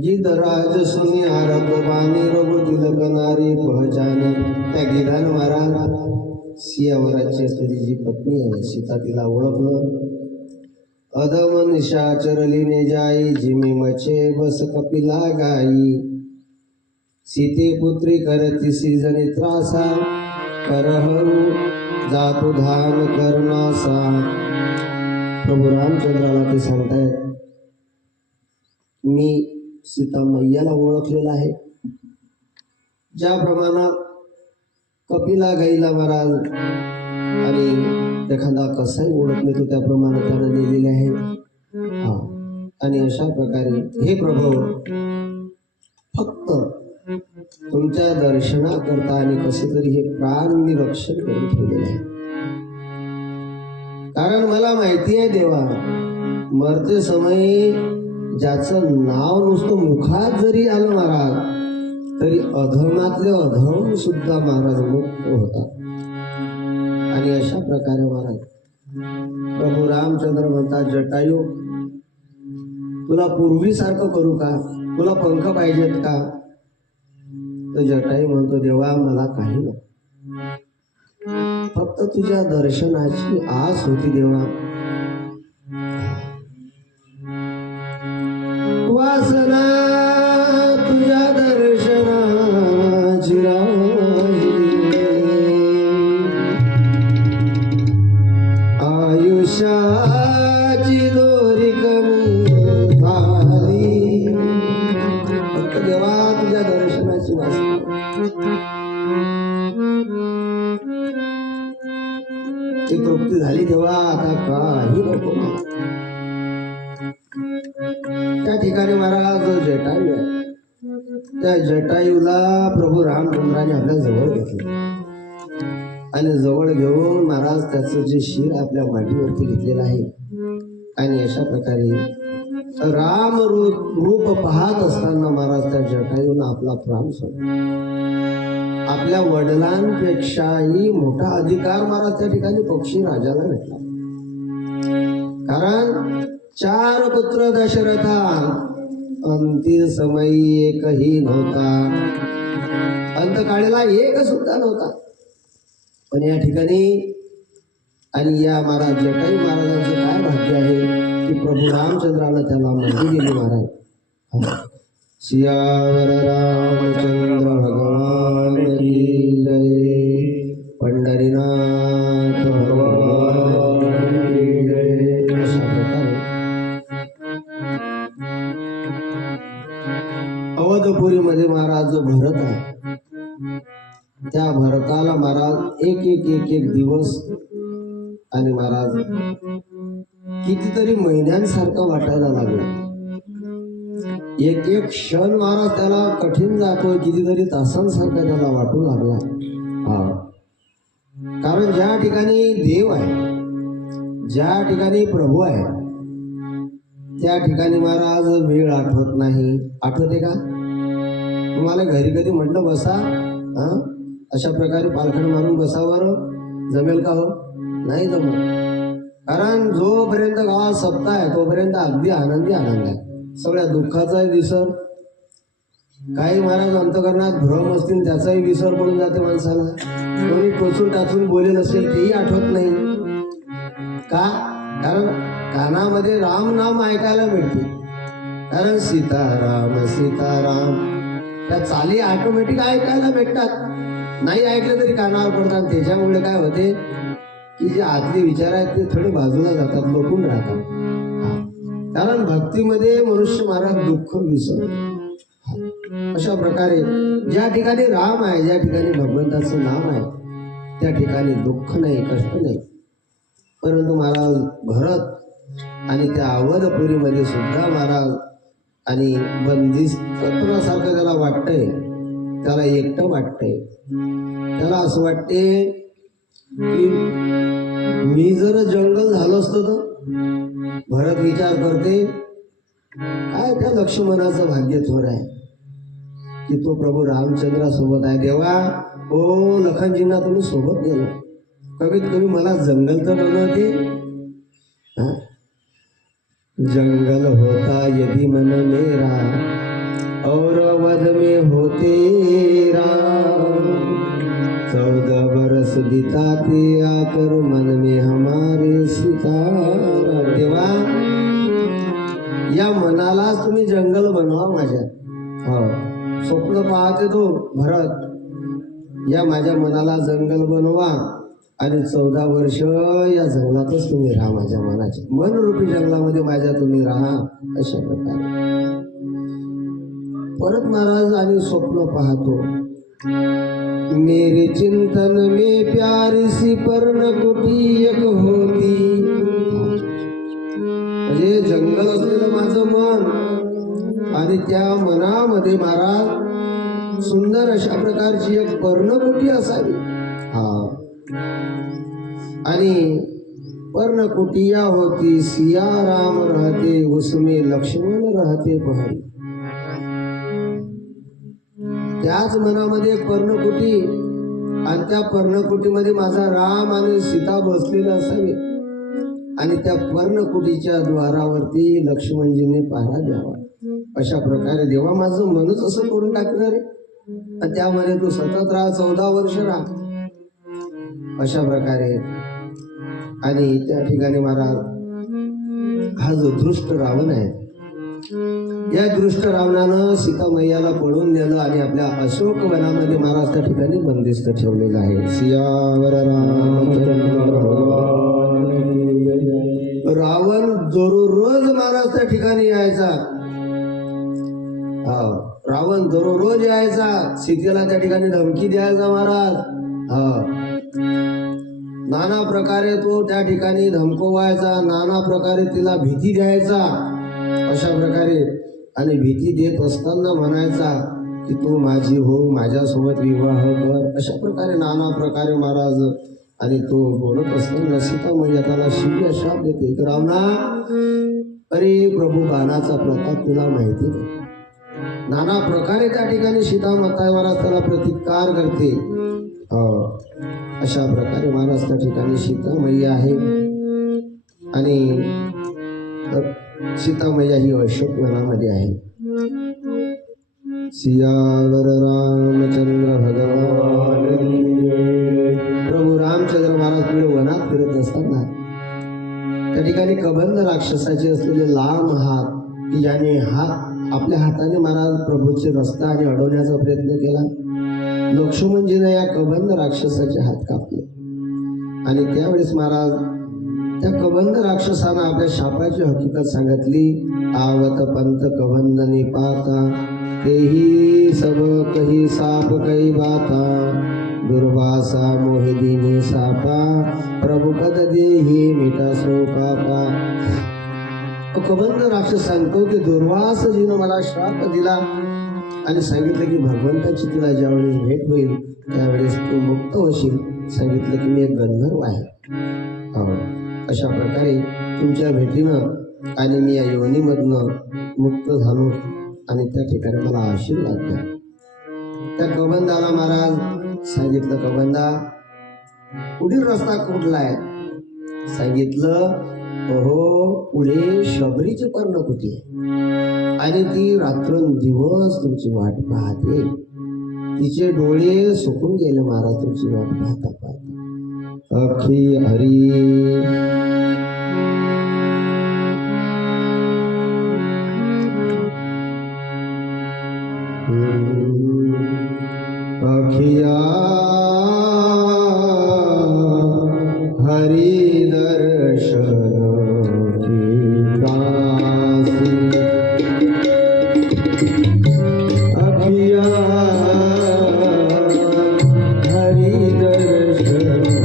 गिधराज सुनी आरत बाणी रघु तिलक नारी पहचानी. त्या गिधान महाराज सियावराची असलेली जी पत्नी आहे सीता तिला ओळखलं. अधम निशाचरलीने जाई जिमी मचे बस कपिला गाई. सीते पुत्री करती सीजनी त्रासा करहरू जातो धान करणासा. प्रभू रामचंद्राला ते सांगतायत मी सीता मैयाला ओळखलेला आहे. ज्याप्रमाणे कपिला गाईला महाराज आणि एखादा कसाही ओळखले तो त्याप्रमाणे त्याला दिलेले आहे. हा आणि अशा प्रकारे हे प्रभू फक्त तुमच्या दर्शनाकरता आणि कसे तरी हे प्राण मी रक्षण करून ठेवलेले आहे. कारण मला माहिती आहे देवा मरते समयी ज्याचं नाव नुसतं मुखात जरी आलं महाराज तरी अधमातले अधम सुद्धा महाराज मुक्त होतात. आणि अशा प्रकारे महाराज प्रभू रामचंद्र म्हणतात जटायू तुला पूर्वीसारखं करू का, तुला पंख पाहिजेत का. तर जटायू म्हणतो देवा मला काही नको, फक्त तुझ्या दर्शनाची आस होती देवा. वासना तुझ्या दर्शनाची राहिली, आयुष्याची दोरी कमी झाली. फक्त देवा तुझ्या दर्शनाची वासना ती तृप्ती झाली तेव्हा आता काही नको. त्या ठिकाणी महाराज जो जटायू आहे त्या जटायूला प्रभू रामचंद्राने आपल्या जवळ घेतलं आणि जवळ घेऊन महाराज त्याचं जे शिर आपल्या मांडीवरती घेतलेलं आहे. आणि अशा प्रकारे राम रूप पाहत असताना महाराज त्या जटायूला आपला प्राण सोडला. आपल्या वडिलांपेक्षाही मोठा अधिकार महाराज त्या ठिकाणी पक्षी राजाला भेटला. कारण 4 पुत्र दशरथा अंतिम समयी एकही नव्हता, अंतकाळीला एक सुद्धा नव्हता. पण या ठिकाणी आणि या महाराज जटायू महाराजांचं काय भाग्य आहे की प्रभू रामचंद्राला त्याला मंदी दिली. महाराज सियावर रामचंद्र भगवान की जय, पंढरीनाथ भगवान की जय. अशा प्रकारे अवधपुरीमध्ये महाराज जो भरत आहे त्या भरताला महाराज एक दिवस आणि महाराज कितीतरी महिन्यांसारखं वाटायला लागलं. एक क्षण महाराज त्याला कठीण जातोय, कितीतरी तासांसारखा त्याला वाटू लागला. कारण ज्या ठिकाणी देव आहे, ज्या ठिकाणी प्रभू आहे त्या ठिकाणी महाराज वेळ आठवत नाही. आठवते का तुम्हाला? घरी कधी म्हटलं बसा अशा प्रकारे पालखड मारून बसावर जमेल का? हो नाही जमत. कारण जोपर्यंत गावात सप्ताह आहे तोपर्यंत अगदी आनंद आहे. सगळ्या दुःखाचा विसर, काही महाराज अंतकरणात भ्रम असतील त्याचाही विसर पडून जाते माणसाला. कोणी टोचून टाचून बोलेल असेल तेही आठवत नाही. का? कारण कानामध्ये राम नाम ऐकायला मिळते. कारण सीताराम सीताराम त्या चाली ऑटोमॅटिक ऐकायला भेटतात. नाही ऐकलं तरी कानावर पडतात. त्याच्यामुळे काय होते की जे आतले विचार आहेत ते थोडे बाजूला जातात, लपून राहतात. कारण भक्तीमध्ये मनुष्य महाराज दुःख विसर. अशा प्रकारे ज्या ठिकाणी राम आहे, ज्या ठिकाणी भगवंताचं नाम आहे, त्या ठिकाणी दुःख नाही, कष्ट नाही. परंतु महाराज भरत आणि त्या अवधपुरीमध्ये सुद्धा महाराज आणि बंदिस्तपणासारखं त्याला वाटतंय, त्याला एकटं वाटतंय. त्याला असं वाटते की मी जर जंगल झालो असतो तर. भरत विचार करते काय त्या लक्ष्मणाचं भाग्य थोर आहे की तो प्रभू रामचंद्रासोबत आहे. देवा ओ लखनजींना तुम्ही सोबत गेलो, कमीत कमी मला जंगल तर बनवते. जंगल होता यदि मन मेरा और अवध में होते राम. 14 बरस बिताते आकर मन में हमारे सीताराम. देवा या मनालाच तुम्ही जंगल बनवा माझ्या. हो, स्वप्न पाहते तो भरत, या माझ्या मनाला जंगल बनवा आणि 14 वर्ष या जंगलातच तुम्ही राहा. माझ्या मनाच्या मनरूपी जंगलामध्ये माझ्या तुम्ही राहा. अशा प्रकारे परत महाराज आणि स्वप्न पाहतो. मेरे चिंतन में प्यारी सी पर्णकुटी एक होती. म्हणजे जंगल असलेलं माझं मन आणि त्या मनामध्ये महाराज सुंदर अशा प्रकारची एक पर्णकुटी असावी. आणि पर्णकुटिया होती, सिया राम रहते उसमें लक्ष्मण रहते पहाड़ी. त्याच मनामध्ये एक पर्णकुटी आणि त्या पर्णकुटीमध्ये माझा राम आणि सीता बसलेला असावे आणि त्या पर्णकुटीच्या द्वारावरती लक्ष्मणजीने पहारा द्यावा. अशा प्रकारे देवा माझं मनच असं करून टाकणार आहे आणि त्यामध्ये तू सतत राहा, 14 वर्ष राहा. अशा प्रकारे आणि त्या ठिकाणी महाराज हा जो दृष्ट रावण आहे, या दृष्ट रावणानं सीता मैयाला पळून नेलं आणि आपल्या अशोक वनामध्ये महाराज त्या ठिकाणी बंदिस्त ठेवलेलं आहे. सियावर रामचंद्र रावण दररोज महाराज त्या ठिकाणी यायचा. रावण दररोज यायचा, सीतेला त्या ठिकाणी धमकी द्यायचा महाराज. नाना प्रकारे तो त्या ठिकाणी धमकवायचा, नाना प्रकारे तिला भीती द्यायचा. अशा प्रकारे आणि भीती देत असताना म्हणायचा की तू माझी हो, माझ्यासोबत विवाह कर. अशा प्रकारे नाना प्रकारे महाराज आणि तो बोलत असताना सीता मैया त्याला शिव्या शाप देते की रावणा, अरे प्रभू बाणाचा प्रताप तुला माहिती नाही. नाना प्रकारे त्या ठिकाणी सीता माता महाराज त्याला प्रतिकार करते. अशा प्रकारे महाराज त्या ठिकाणी सीता मैया आहे आणि सीता मैया ही अशोक वनामध्ये आहे. सियावर रामचंद्र भगवान. प्रभू रामचंद्र महाराज पुढे वनात फिरत असताना त्या ठिकाणी कबंध राक्षसाचे असलेले लांब हात, की ज्याने आपल्या हाताने महाराज प्रभूचे रस्ता आणि अडवण्याचा प्रयत्न केला. लक्ष्मणजीने या कबंध राक्षसाचे हात कापले आणि त्यावेळेस महाराज त्या कबंध राक्षसानं आपल्या शापाची हकीकत सांगितली. आवत पंत कबंध निपाता तेही सब कही साप कही बाता. दुर्वासा मोहिदीने सापा प्रभुपद देही मिटा सोपापा. कबंध राक्षस सांगतो की दुर्वासजीनं मला श्राप दिला आणि सांगितलं की भगवंताची तुला ज्यावेळेस भेट होईल त्यावेळेस तू मुक्त होशील. सांगितलं की मी एक गंधर्व आहे. अशा प्रकारे तुमच्या भेटीनं आणि मी या योनीमधनं मुक्त झालो आणि त्या ठिकाणी मला आशीर्वाद द्या. त्या कबंधाला महाराज सांगितलं, कबंधा पुढील रस्ता कुठला आहे? सांगितलं हो, पुढे शबरीची पर्णकुटी आहे. आणि ती रात्रंदिवस तुमची वाट पाहते. तिचे डोळे सुकून गेले महाराज तुमची वाट पाहता पाहता. अखी हरी अखिया हरि दर्शन की दासी. अखिया हरि दर्शन की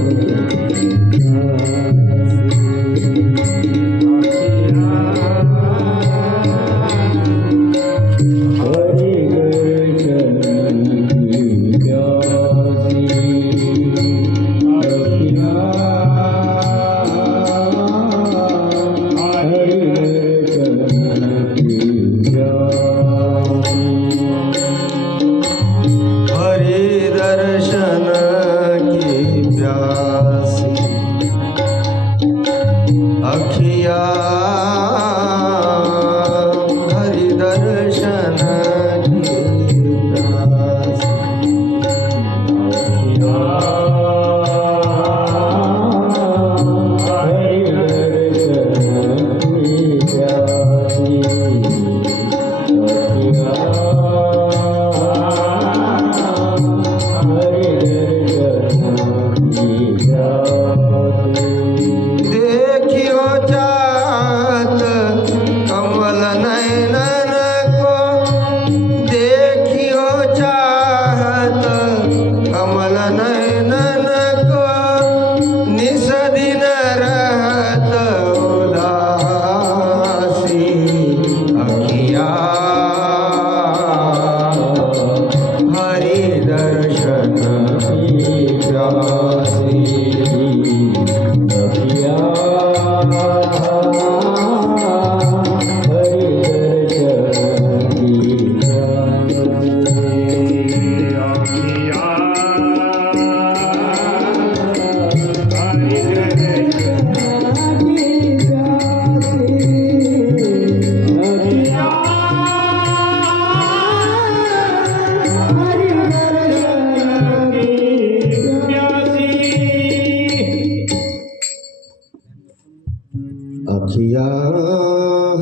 अखिया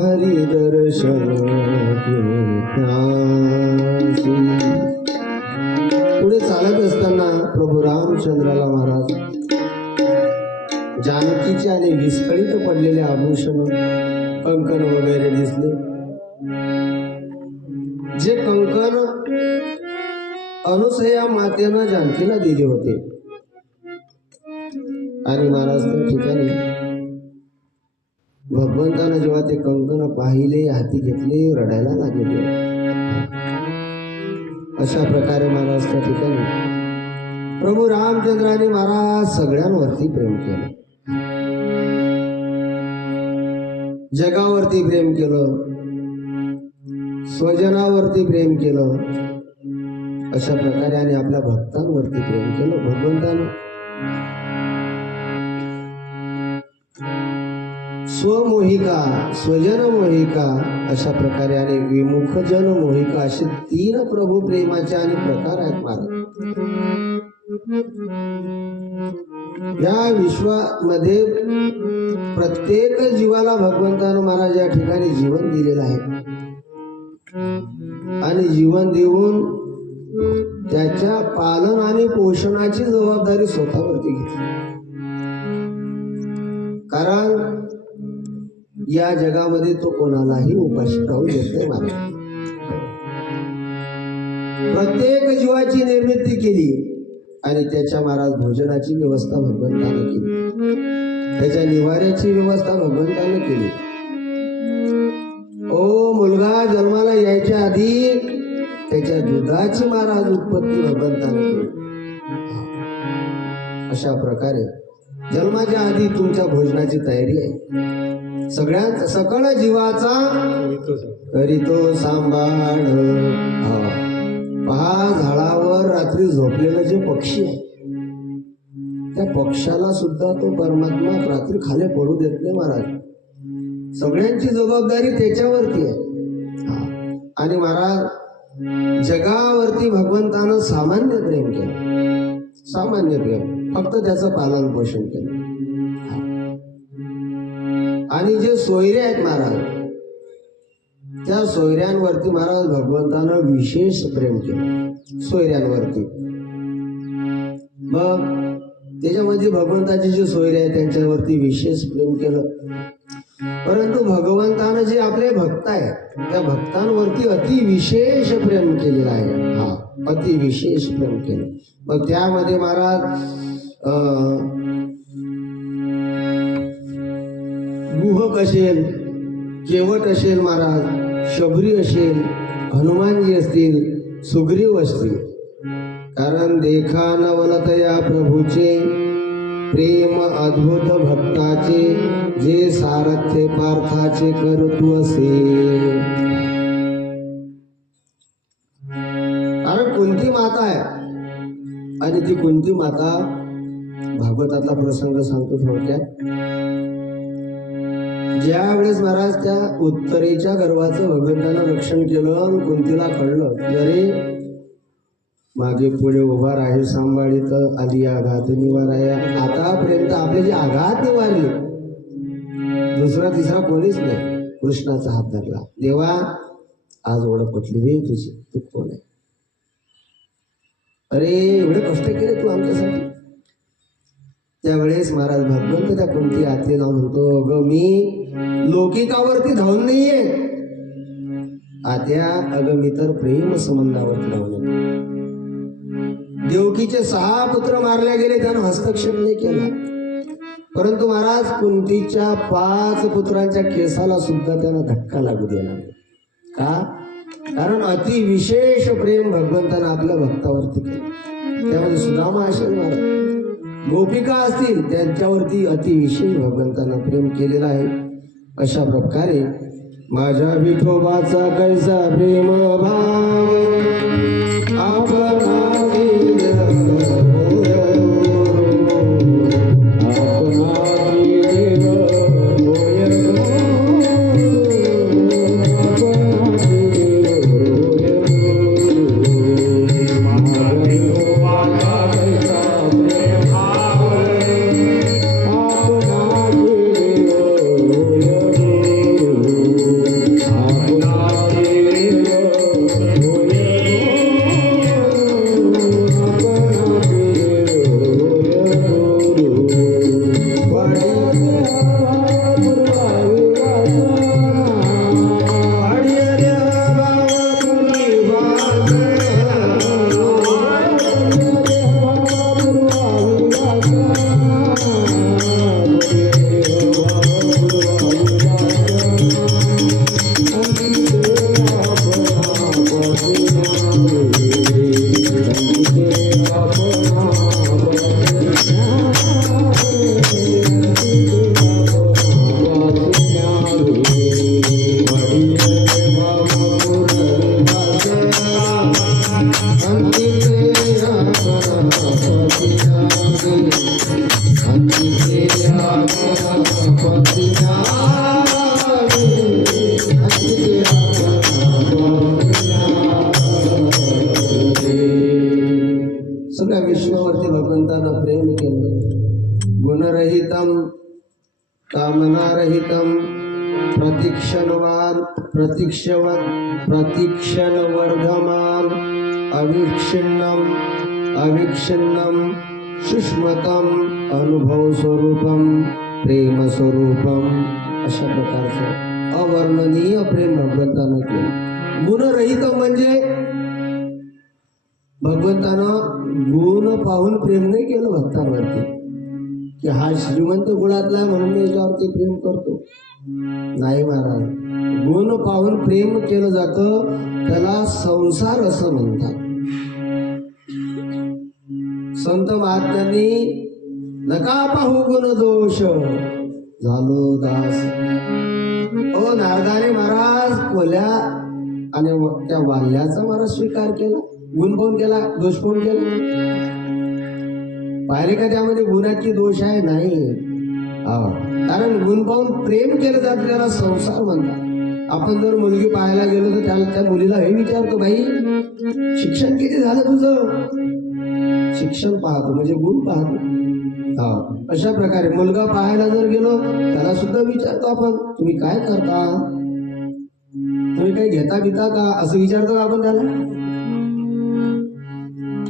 हरि दर्शन की प्यासी. पुढे चालत असताना प्रभू रामचंद्राला महाराज जानकीचे आणि विस्कळीत पडलेले आभूषण कंकण वगैरे दिसले. जे कंकण अनुसया मातेनं जानकीला दिले होते आणि महाराज त्या ठिकाणी भगवंतानं जेव्हा ते कंकण पाहिले, हाती घेतले, रडायला लागले. अशा प्रकारे महाराज त्या ठिकाणी प्रभू रामचंद्राने महाराज सगळ्यांवरती प्रेम केलं, जगावरती प्रेम केलं, स्वजनावरती प्रेम केलं. अशा प्रकारे आणि आपल्या भक्तांवरती प्रेम केलं भगवंतानं. स्वमोहिका, स्वजन मोहिका अशा प्रकारे आणि विमुख जन मोहिका असे 3 प्रभू प्रेमाचे आणि प्रकार आहेत महाराज. या विश्वामध्ये प्रत्येक जीवाला भगवंतानं महाराज या ठिकाणी जीवन दिलेलं आहे आणि जीवन देऊन त्याच्या पालन आणि पोषणाची जबाबदारी स्वतःवरती घेतली. कारण या जगामध्ये तो कोणालाही उपाशी राहू देत नाही महाराज. प्रत्येक जीवाची निर्मिती केली आणि त्याच्या महाराज भोजनाची व्यवस्था भगवंताने केली, त्याच्या निवाऱ्याची व्यवस्था भगवंताने केली. ओ मुलगा जन्माला यायच्या आधी त्याच्या दुधाची महाराज उत्पत्ती भगवंताने केली. अशा प्रकारे जन्माच्या आधी तुमच्या भोजनाची तयारी आहे. सगळ्यात सकळ जीवाचा करीतो सांभाळ. पहा, झाडावर रात्री झोपलेलं जे पक्षी आहे त्या पक्षाला सुद्धा तो परमात्मा रात्री खाली पडू देत नाही महाराज. सगळ्यांची जबाबदारी त्याच्यावरती आहे. आणि महाराज जगावरती भगवंतानं सामान्य प्रेम केलं, सामान्य प्रेम, फक्त त्याचं पालन पोषण केलं. आणि जे सोयरे आहेत महाराज, त्या सोयऱ्यांवरती महाराज भगवंतानं विशेष प्रेम केलं, सोयऱ्यांवरती. मग त्याच्यामध्ये भगवंताचे जे सोयरे आहेत त्यांच्यावरती विशेष प्रेम केलं. परंतु भगवंतानं जे आपले भक्त आहेत त्या भक्तांवरती अतिविशेष प्रेम केलेलं आहे. हा, अतिविशेष प्रेम केलं. मग त्यामध्ये महाराज गुहक असेल, केवट असेल महाराज, शबरी असेल, हनुमानजी असतील, सुग्रीव असतील. कारण देखा नवलतया प्रभूचे प्रेम अद्भुत भक्ताचे, जे सारथ्य पार्थाचे करतु असे. कारण कुंती माता आहे आणि ती कुंती माता, भागवतातला प्रसंग सांगतो थोडक्यात. ज्या वेळेस महाराज त्या उत्तरेच्या गर्भाचं भगवंतानं रक्षण केलं आणि कुंतीला कळलं की अरे मागे पुढे उभा राहील सांभाळीत आधी आघात निवाराया. आतापर्यंत आपले जे आघात निवारले, दुसरा तिसरा कोणीच नाही, कृष्णाचा हात धरला. देवा आज ओळख पटली रे तुझी, तू कोण आहे? अरे एवढे कष्ट केले तू आमच्यासाठी. त्यावेळेस महाराज भगवंत त्या कुंती हाती जाऊन म्हणतो, अगं मी लौकिकावरती धावून नाहीये आत्या, अगं मी तर प्रेम संबंधावरती धावून. देवकीचे 6 पुत्र मारले गेले, त्यानं हस्तक्षेप नाही केला. परंतु महाराज कुंतीच्या 5 पुत्रांच्या केसाला सुद्धा त्यानं धक्का लागू दिला नाही. का? कारण अतिविशेष प्रेम भगवंतानं आपल्या भक्तावरती केलं. त्यामध्ये सुदामा असेल महाराज, गोपिका असतील, त्यांच्यावरती अतिविशेष भगवंतानं प्रेम केलेलं आहे. अशा प्रकारे माझ्या विठोबाचा कैसा प्रेम भाव आपला सगळ्या विश्वावरती भगवंतानं प्रेम केलं. गुणरहितम कामनारहितम प्रतीक्षणवान प्रतीक्षणवर्धमान अविच्छिन्नम अविच्छिन्नम सूक्ष्मतम अनुभव स्वरूपम प्रेम स्वरूपम. अशा प्रकारचं अवर्णनीय प्रेम भगवंतानं केलं. गुणरहितम म्हणजे भगवंतानं गुण पाहून प्रेम नाही केलं भक्तांवरती, की हा श्रीमंत गुणातला म्हणून मी याच्यावरती प्रेम करतो. नाही महाराज, गुण पाहून प्रेम केलं जातं, त्याला संसार असं म्हणतात. संत महात्म्यांनी नका पाहू गुण दोष झालो दास. ओ नारदाने महाराज कोल्या आणि त्या वाल्याचा महाराज स्वीकार केला. गुण पाहून केला, दोष पाहून केला. पाहिले का त्यामध्ये गुणाची दोष आहे? नाही. कारण गुण पाहून प्रेम केलं जातं, त्याला संसार म्हणतात. आपण जर मुलगी पाहायला गेलो तर त्या मुलीला हे विचारतो, बाई शिक्षण किती झालं तुझं? शिक्षण पाहतो म्हणजे गुण पाहतो. हा, अशा प्रकारे मुलगा पाहायला जर गेलो त्याला सुद्धा विचारतो आपण, तुम्ही काय करता, तुम्ही काही घेता बिता का, असं विचारतो का आपण त्याला?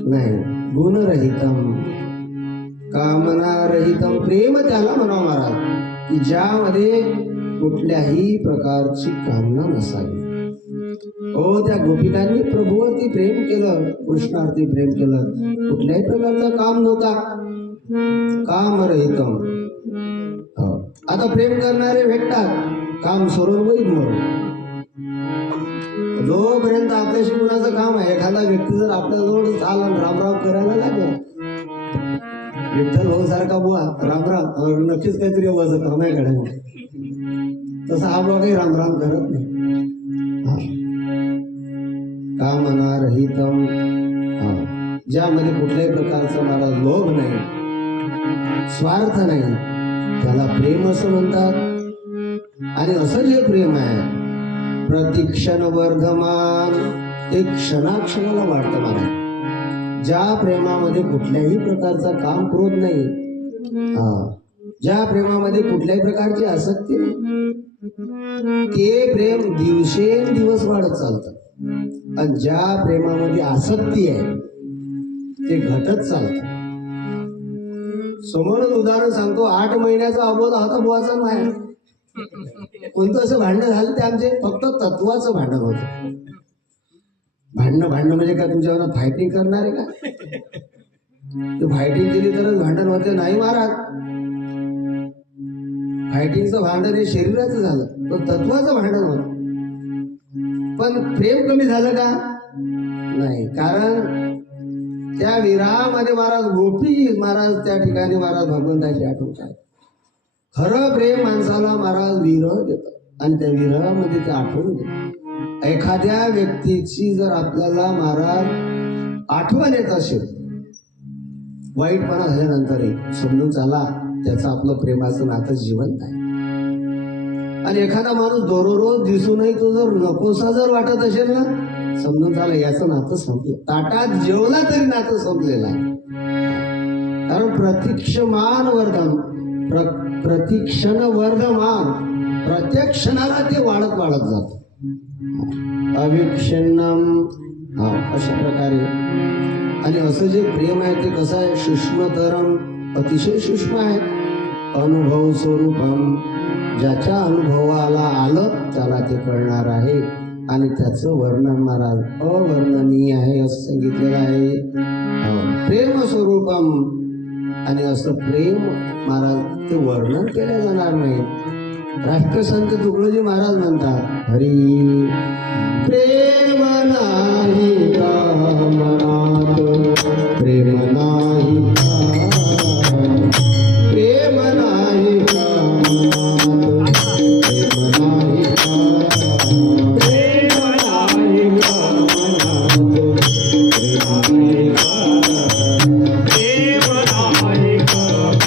नाही. गुणरहितम कामनारहितम प्रेम त्याला म्हणा महाराज, की ज्यामध्ये कुठल्याही प्रकारची कामना नसावी. हो, त्या गोपिकांनी प्रभूवरती प्रेम केलं, कृष्णावरती प्रेम केलं, कुठल्याही प्रकारचं काम नव्हता. कामरहितम. हो. आता प्रेम करणारे भेटतात, काम सोडून वैद मरून. जोपर्यंत आपल्याशी कुणाचं काम आहे, एखादा व्यक्ती जर आपल्या जवळ चाल आणि रामराम करायला लागला, विठ्ठल भाऊ सारखा बुवा रामराम, नक्कीच काहीतरी वजन काम आहे करायला, तसं हा बुवा काही रामराम करत नाही. कामना रहितम. ज्यामध्ये कुठल्याही प्रकारचा मला लोभ नाही, स्वार्थ नाही, त्याला प्रेम असं म्हणतात. आणि असं जे प्रेम आहे प्रतिक्षण वर्धमान, ते क्षणाक्षणाला वाढतं मला. ज्या प्रेमामध्ये कुठल्याही प्रकारचा काम क्रोध नाही, ज्या प्रेमामध्ये कुठल्याही प्रकारची आसक्ती नाही, ते प्रेम दिवसेंदिवस वाढत चालतं. आणि ज्या प्रेमामध्ये आसक्ती आहे ते घटत चालतं. समोरच उदाहरण सांगतो, 8 महिन्याचा अबोध होता बुवाचा नाही. कोणतं असं भांडण झालं ते आमचे फक्त तत्वाचं भांडण होतं. भांडणं म्हणजे काय, तुमच्यावर फायटिंग करणार आहे का? फायटिंग केली तरच भांडण होते? नाही महाराज, फायटिंगचं भांडण हे शरीराचं झालं, पण तत्वाचं भांडण होतं. पण प्रेम कमी झालं का? नाही. कारण त्या विरामध्ये महाराज गोपी महाराज त्या ठिकाणी महाराज भगवंताची आठवण आहे. खरं प्रेम माणसाला महाराज विरह देतात आणि त्या विरहामध्ये ते आठवण देतात. एखाद्या व्यक्तीची जर आपल्याला महाराज आठवण येत असेल वाईटपणा झाल्यानंतरही, समजून चला त्याचं आपलं प्रेमाचं नातं जिवंत आहे. आणि एखादा माणूस दररोज दिसूनही तो जर नकोसा जर वाटत असेल ना, समजून चला याचं नातं संपलं. ताटात जेवला तरी नातं संपलेलं आहे. कारण प्रतीक्षमान वर्धन, प्रतिक्षण वर्धमान, प्रत्येक क्षणाला ते वाढत वाढत जात. अविक्षिन्नम. अशा प्रकारे. आणि असं जे प्रेम आहे ते कसं आहे, सूक्ष्मतरम, अतिशय सूक्ष्म आहे. अनुभव स्वरूपम, ज्याच्या अनुभवाला आलं त्याला ते कळणार आहे. आणि त्याचं वर्णन महाराज अवर्णनीय आहे असं सांगितलेलं आहे. प्रेम स्वरूपम. आणि असं प्रेम महाराज ते वर्णन केलं जाणार नाही. राष्ट्रसंत तुकडोजी महाराज म्हणतात, हरी प्रेम नाही का मनात, प्रेम नाही का, प्रेम नाही का मनात, प्रेम नाही का, प्रेम नाही का मनात, प्रेम नाही का, प्रेम नाही का मनात,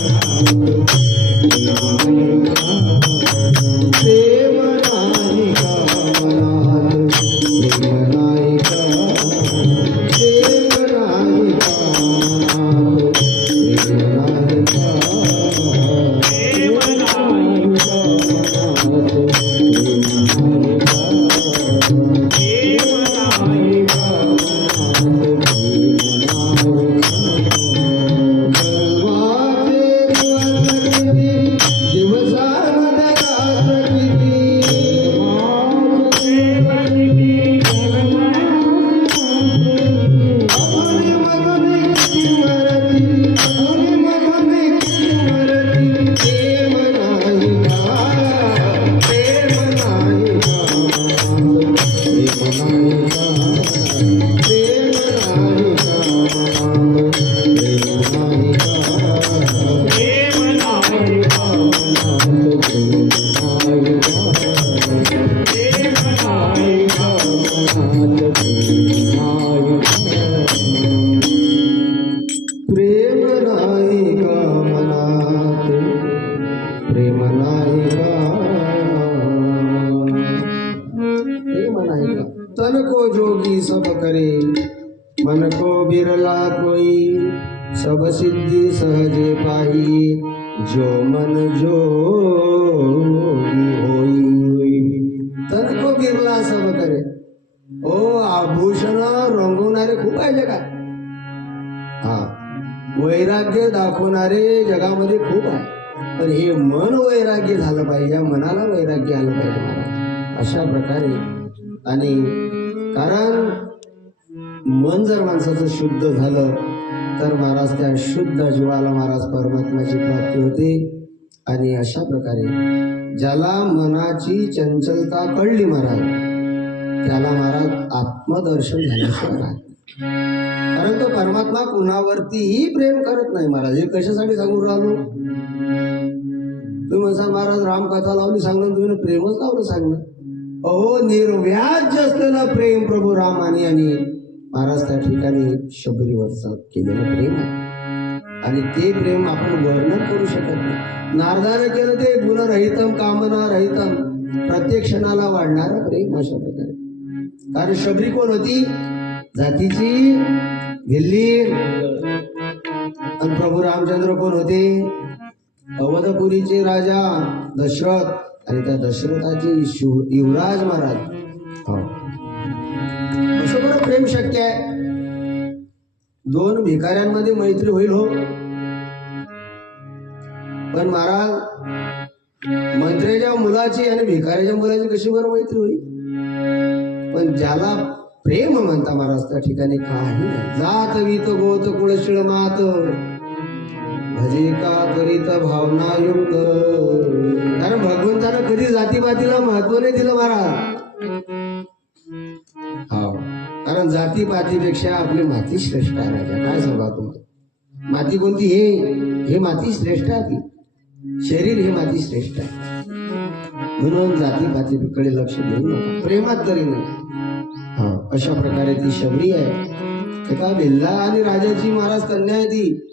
प्रेम नाही का मनात, प्रेम नाही का, प्रेम सब सिद्धी सहजे पाही जो मन जो होई तनको बिरला सब करे. ओ आभूषण रंगवणारे खूप आहे जगात. हा, वैराग्य दाखवणारे जगामध्ये खूप आहे, पण हे मन वैराग्य झालं पाहिजे, या मनाला वैराग्य आलं पाहिजे महाराज. अशा प्रकारे आणि कारण मन जर माणसाचं शुद्ध झालं तर महाराज त्या शुद्ध जीवाला महाराज परमात्म्याची प्राप्ती होते. आणि अशा प्रकारे ज्याला मनाची चंचलता कळली महाराज त्याला महाराज आत्मदर्शन झाल्याशिवाय राहत. कारण तो परमात्मा कुणावरतीही प्रेम करत नाही महाराज. हे कशासाठी सांगून राहिलो? तुम्ही म्हणसा महाराज रामकथा लावली सांगणं, तुम्ही प्रेमच लावलं सांगणं. अहो, निर्व्याज असलेलं प्रेम प्रभू रामाने आणि महाराज त्या ठिकाणी शबरीवरचं केलेलं प्रेम आहे. आणि ते प्रेम आपण वर्णन करू शकत नाही. नारदाने केलं ते गुणरहितम कामना रहितम, प्रत्येक क्षणाला वाढणारं प्रेम अशा प्रकारे. कारण शबरी कोण होती? जातीची भिल्ली. आणि प्रभू रामचंद्र कोण होते? अवधपुरीचे राजा दशरथ. आणि त्या दशरथाचे युवराज महाराज. असं बरं प्रेम शक्य आहे? दोन भिकाऱ्यांमध्ये मैत्री होईल हो, पण महाराज मंत्र्याच्या मुलाची आणि भिकाऱ्याच्या मुलाची कशी बरं मैत्री होईल? पण ज्याला प्रेम म्हणता महाराज त्या ठिकाणी काही नाही. जात वीत गोत कुळशिळ मात भजे का करीत भावना युक्त. कारण भगवंतानं कधी जातीपातीला महत्व नाही दिलं महाराज. हो, कारण जातीपातीपेक्षा आपली माती श्रेष्ठ आहे राजा. काय सांगा तुम्हाला? माती कोणती? हे माती श्रेष्ठ आहे. आपली शरीर हे माती श्रेष्ठ आहे. म्हणून जातीपातीकडे लक्ष देऊ नका, प्रेमात तरी नाही. हा, अशा प्रकारे ती शबरी आहे. एका भिल्ला आणि राजाची महाराज कन्या आहे ती.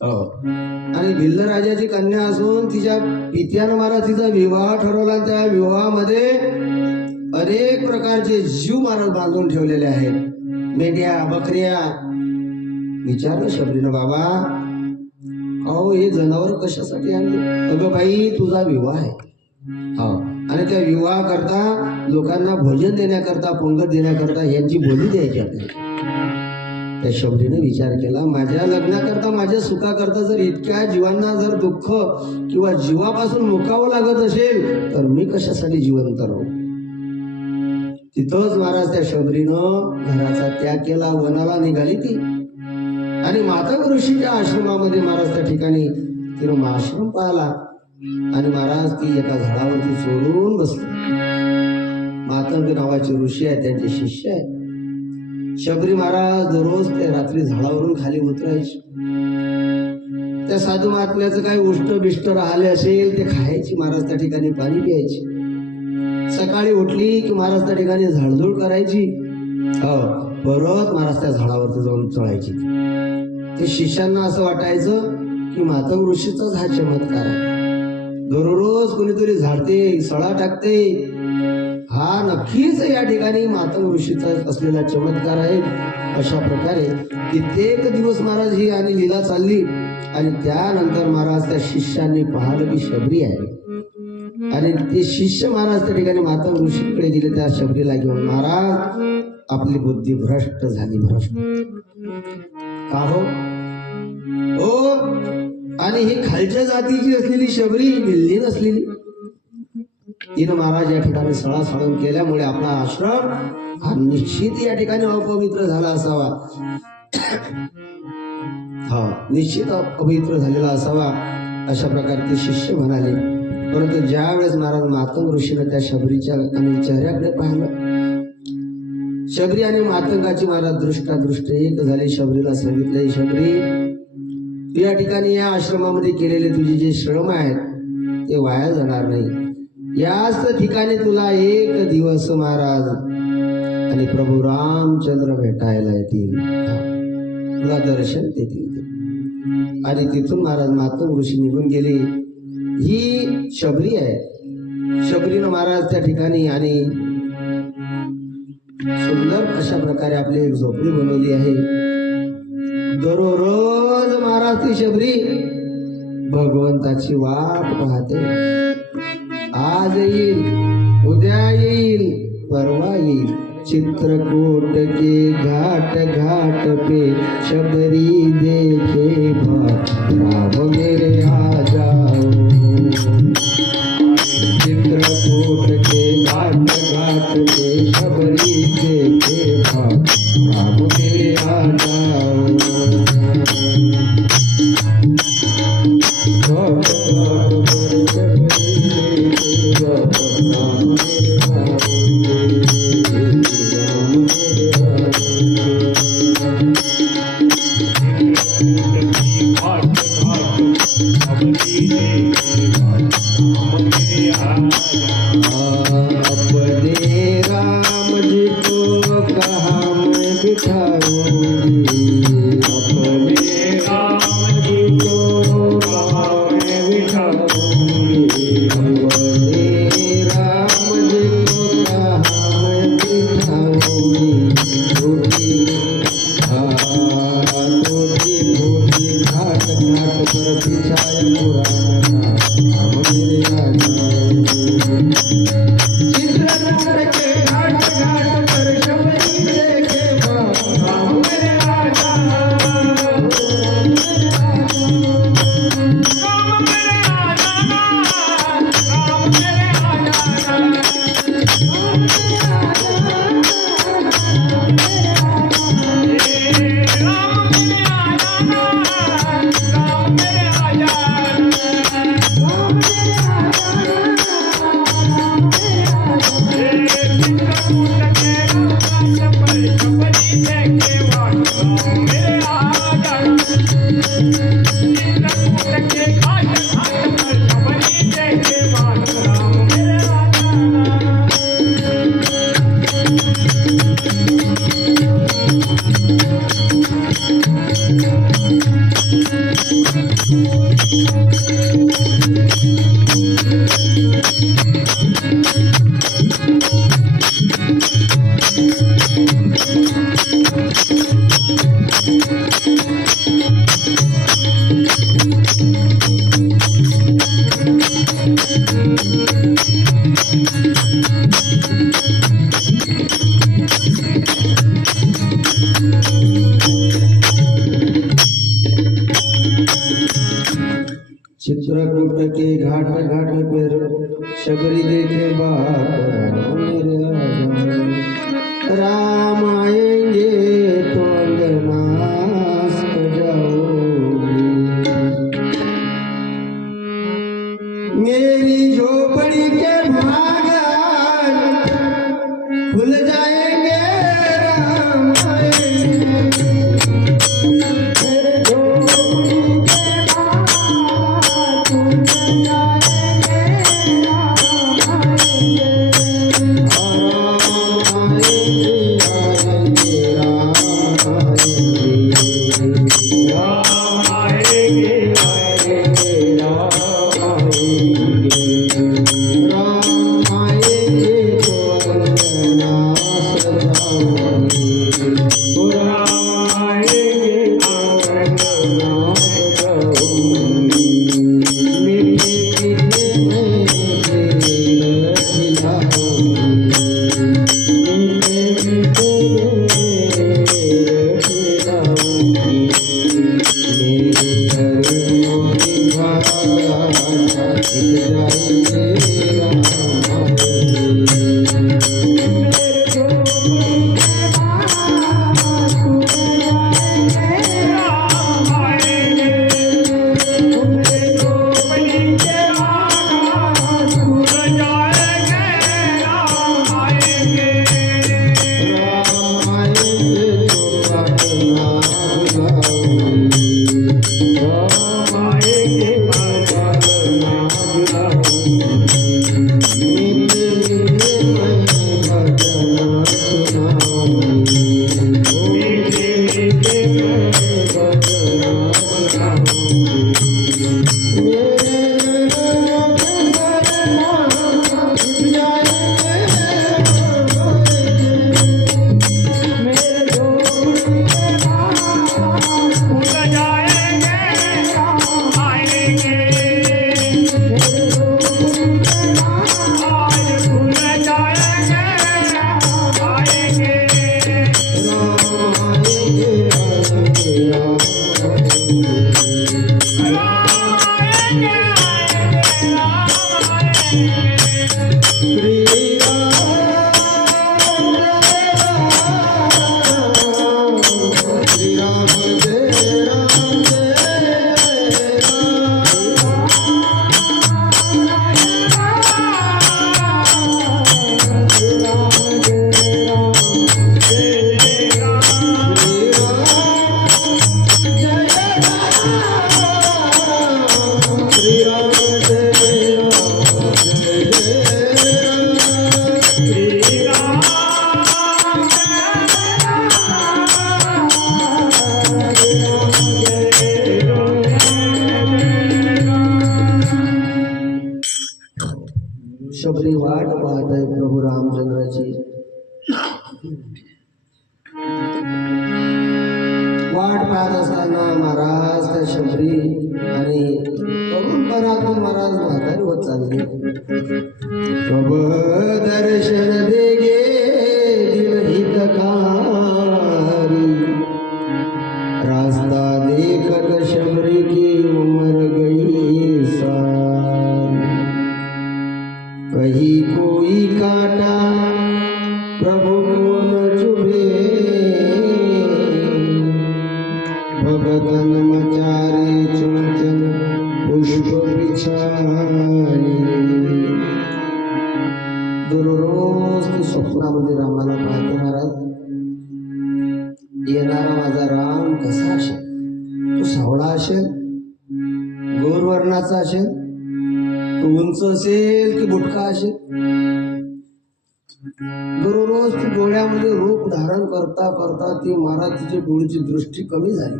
आणि भिल्ल राजाची कन्या असून तिच्या पित्यानं महाराज तिचा विवाह ठरवला. त्या विवाहामध्ये अनेक प्रकारचे जीव महाराज बांधून ठेवलेले आहेत, मेंढ्या बकऱ्या. विचारलं शबरीनं, बाबा अहो हे जनावर कशासाठी आणले? अगं बाई तुझा विवाह आहे. हो, आणि त्या विवाह करता लोकांना भोजन देण्याकरता पंगत देण्याकरता यांची बोली द्यायची आपल्याला. त्या शबरीने विचार केला, माझ्या लग्नाकरता माझ्या सुखाकरता जर इतक्या जीवांना जर दुःख किंवा जीवापासून मुकावं लागत असेल तर मी कशासाठी जिवंत राहू? तिथंच महाराज त्या शबरीनं घराचा त्याग केला, वनाला निघाली ती. आणि मातंग ऋषीच्या आश्रमामध्ये महाराज त्या ठिकाणी तिनं आश्रम पाहिला. आणि महाराज ती एका झाडावरती चोरून बसली. मातंग नावाचे ऋषी आहेत, त्यांचे शिष्य आहेत. शबरी महाराज दररोज ते रात्री झाडावरून खाली उतरायचे. त्या साधू महात्म्याचं काही उष्ट बिष्ट राहिले असेल ते खायची. महाराज त्या ठिकाणी पाणी प्यायची. सकाळी उठली की महाराज त्या ठिकाणी झाडझूड करायची. परत महाराज त्या झाडावरती जाऊन चढायची. ते शिष्यांना असं वाटायचं की मातंग ऋषीचाच हा चमत्कार आहे. दररोज कोणीतरी झाडते, सळा टाकते, हा नक्कीच या ठिकाणी मातंग ऋषीचा असलेला चमत्कार आहे. अशा प्रकारे कित्येक दिवस महाराज ही आणि लीला चालली. आणि त्यानंतर महाराज त्या शिष्यांनी पाहिलं की शबरी आहे. आणि ते शिष्य महाराज त्या ठिकाणी मातंग ऋषीकडे गेले त्या शबरीला घेऊन. महाराज आपली बुद्धी भ्रष्ट झाली, भ्रष्ट का हो? आणि ही खालच्या जातीची असलेली शबरी, बिल्ली नसलेली, तिनं महाराज या ठिकाणी सळा साळून केल्यामुळे आपला आश्रम हा निश्चित या ठिकाणी अपवित्र झाला असावा. हा, निश्चित अपवित्र झालेला असावा अशा प्रकारे ते शिष्य म्हणाले. परंतु ज्या वेळेस महाराज मातंग ऋषीनं त्या शबरीच्या आणि चेहऱ्याकडे पाहिलं, शबरी आणि मातंगाची महाराज दृष्टादृष्ट एक झाले. शबरीला सांगितले, शबरी तू या ठिकाणी या आश्रमामध्ये केलेले तुझे जे श्रम आहेत ते वाया जाणार नाही. याच ठिकाणी तुला एक दिवस महाराज आणि प्रभू रामचंद्र भेटायला येतील, तुला दर्शन देतील. आणि तिथून महाराज मातंग ऋषी निघून गेले. ही शबरी आहे. शबरीनं महाराज त्या ठिकाणी आणि सुंदर अशा प्रकारे आपली एक झोपडी बनवली आहे. दररोज महाराज ती शबरी भगवंताची वाट पाहते. आज येईल, उद्या येईल, परवा येईल. चित्रकूट के घाट घाट पे शबरी देखे भाट, राम मेरे आ जाओ. चित्रकूट के घाट घाट पे शबरी देखे भाट, राम मेरे आ जाओ. घाट घाट पर शबरी देखे भाट, राम मेरे आ जाओ. अपने राम जी को कहाँ मैं बिठाऊंगी, अपने राम जी को कहाँ मैं बिठाऊंगी, अपने राम जी को कहाँ मैं बिठाऊंगी. टूटी टूटी घाट घाट पर बिछाए पुराना राम मेरे राजा. चित्रकूट के घाट घाट पर शबरी देखे भाट, राम मेरे राजा. चित्रकूट के घाट घाट पर शबरी देखे बात, मेरे राजा. राम आएंगे तो अंगनास बजाओगे, मेरी झोपड़ी के भाग खुल जाएंगे. राम आएंगे, मेरे झोपड़ी के भाग खुल जाएंगे. आएंगे शबरी वाट पाहत आहे प्रभू रामचंद्राची. वाट पाहत असताना महाराज त्या शबरी आणि तरुणपणातून महाराज म्हातारी होत चालले. प्रभ दर्शन दे गे दिनहितकारी, रास्ता देखत शबरी की उमर गई सारी. कहीं कोई काटा प्रभु को न चुभे, भगतन मचारे चुंचन पुष्प बिछाए. दररोज ती स्वप्नामध्ये रामाला पाहते महाराज. येणारा माझा राम कसा असेल? तो सावळा असेल, गोरवर्णाचा असेल, तो उंच असेल की बुटका असेल? दररोज ती डोळ्यामध्ये रूप धारण करता करता ती महाराज तिची डोळ्याची दृष्टी कमी झाली.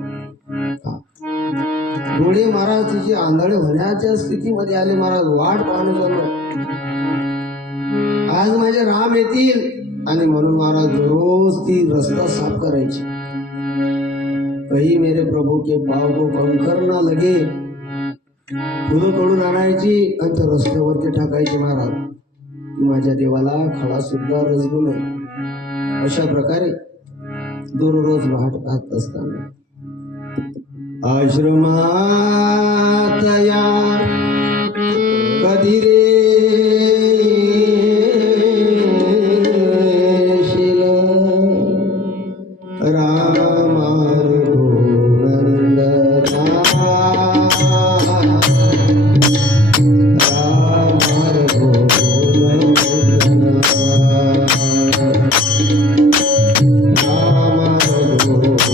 डोळे महाराज तिचे आंधळे होण्याच्या स्थितीमध्ये आले. महाराज वाट पाहणं चालू, आज माझे राम येतील, आणि म्हणून महाराज रोज ती रस्ता साफ करायची. कही मेरे प्रभू के पाव को कंकर ना लगे, फुलं तोडून आणायची आणि त्या रस्त्यावरती टाकायची महाराज, की माझ्या देवाला खडा सुद्धा रजगू नये. अशा प्रकारे दररोज वाट पाहत असताना आश्रमात या कधी रे येशील रामार गोनंदना, रामार गोनंदना, रामार गोनंदना,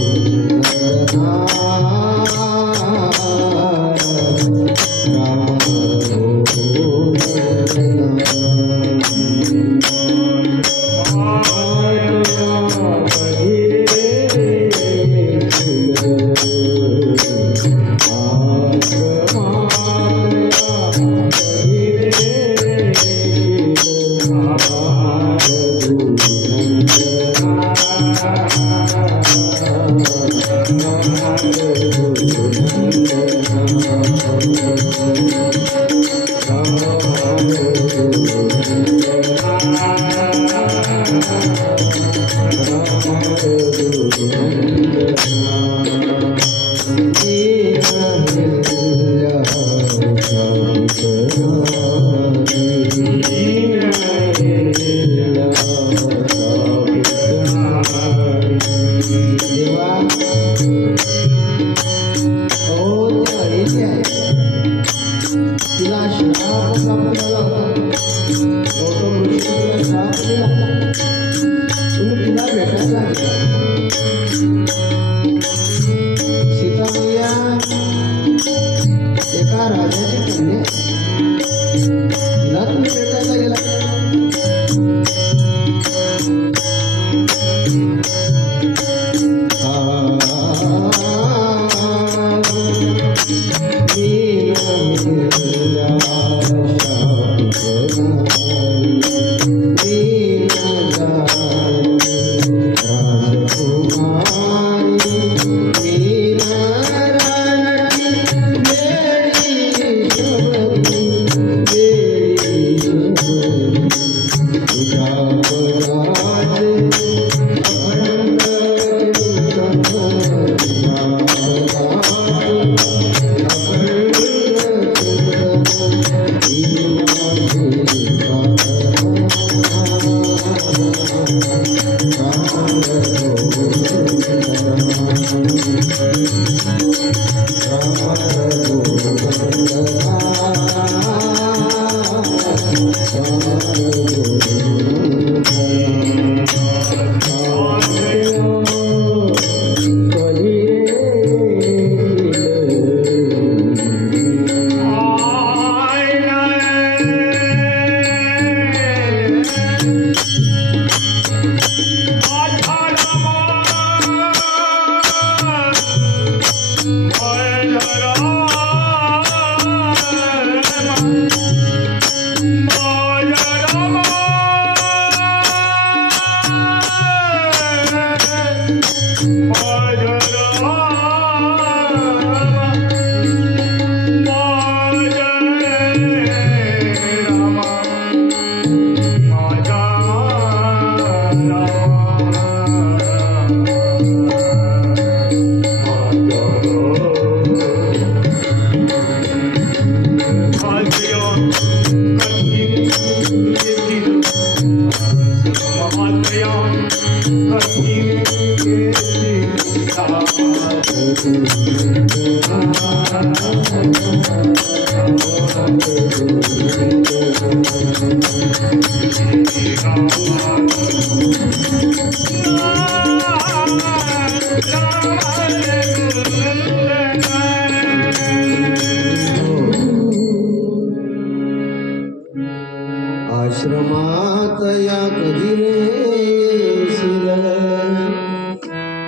आश्रमात या कधी येशील?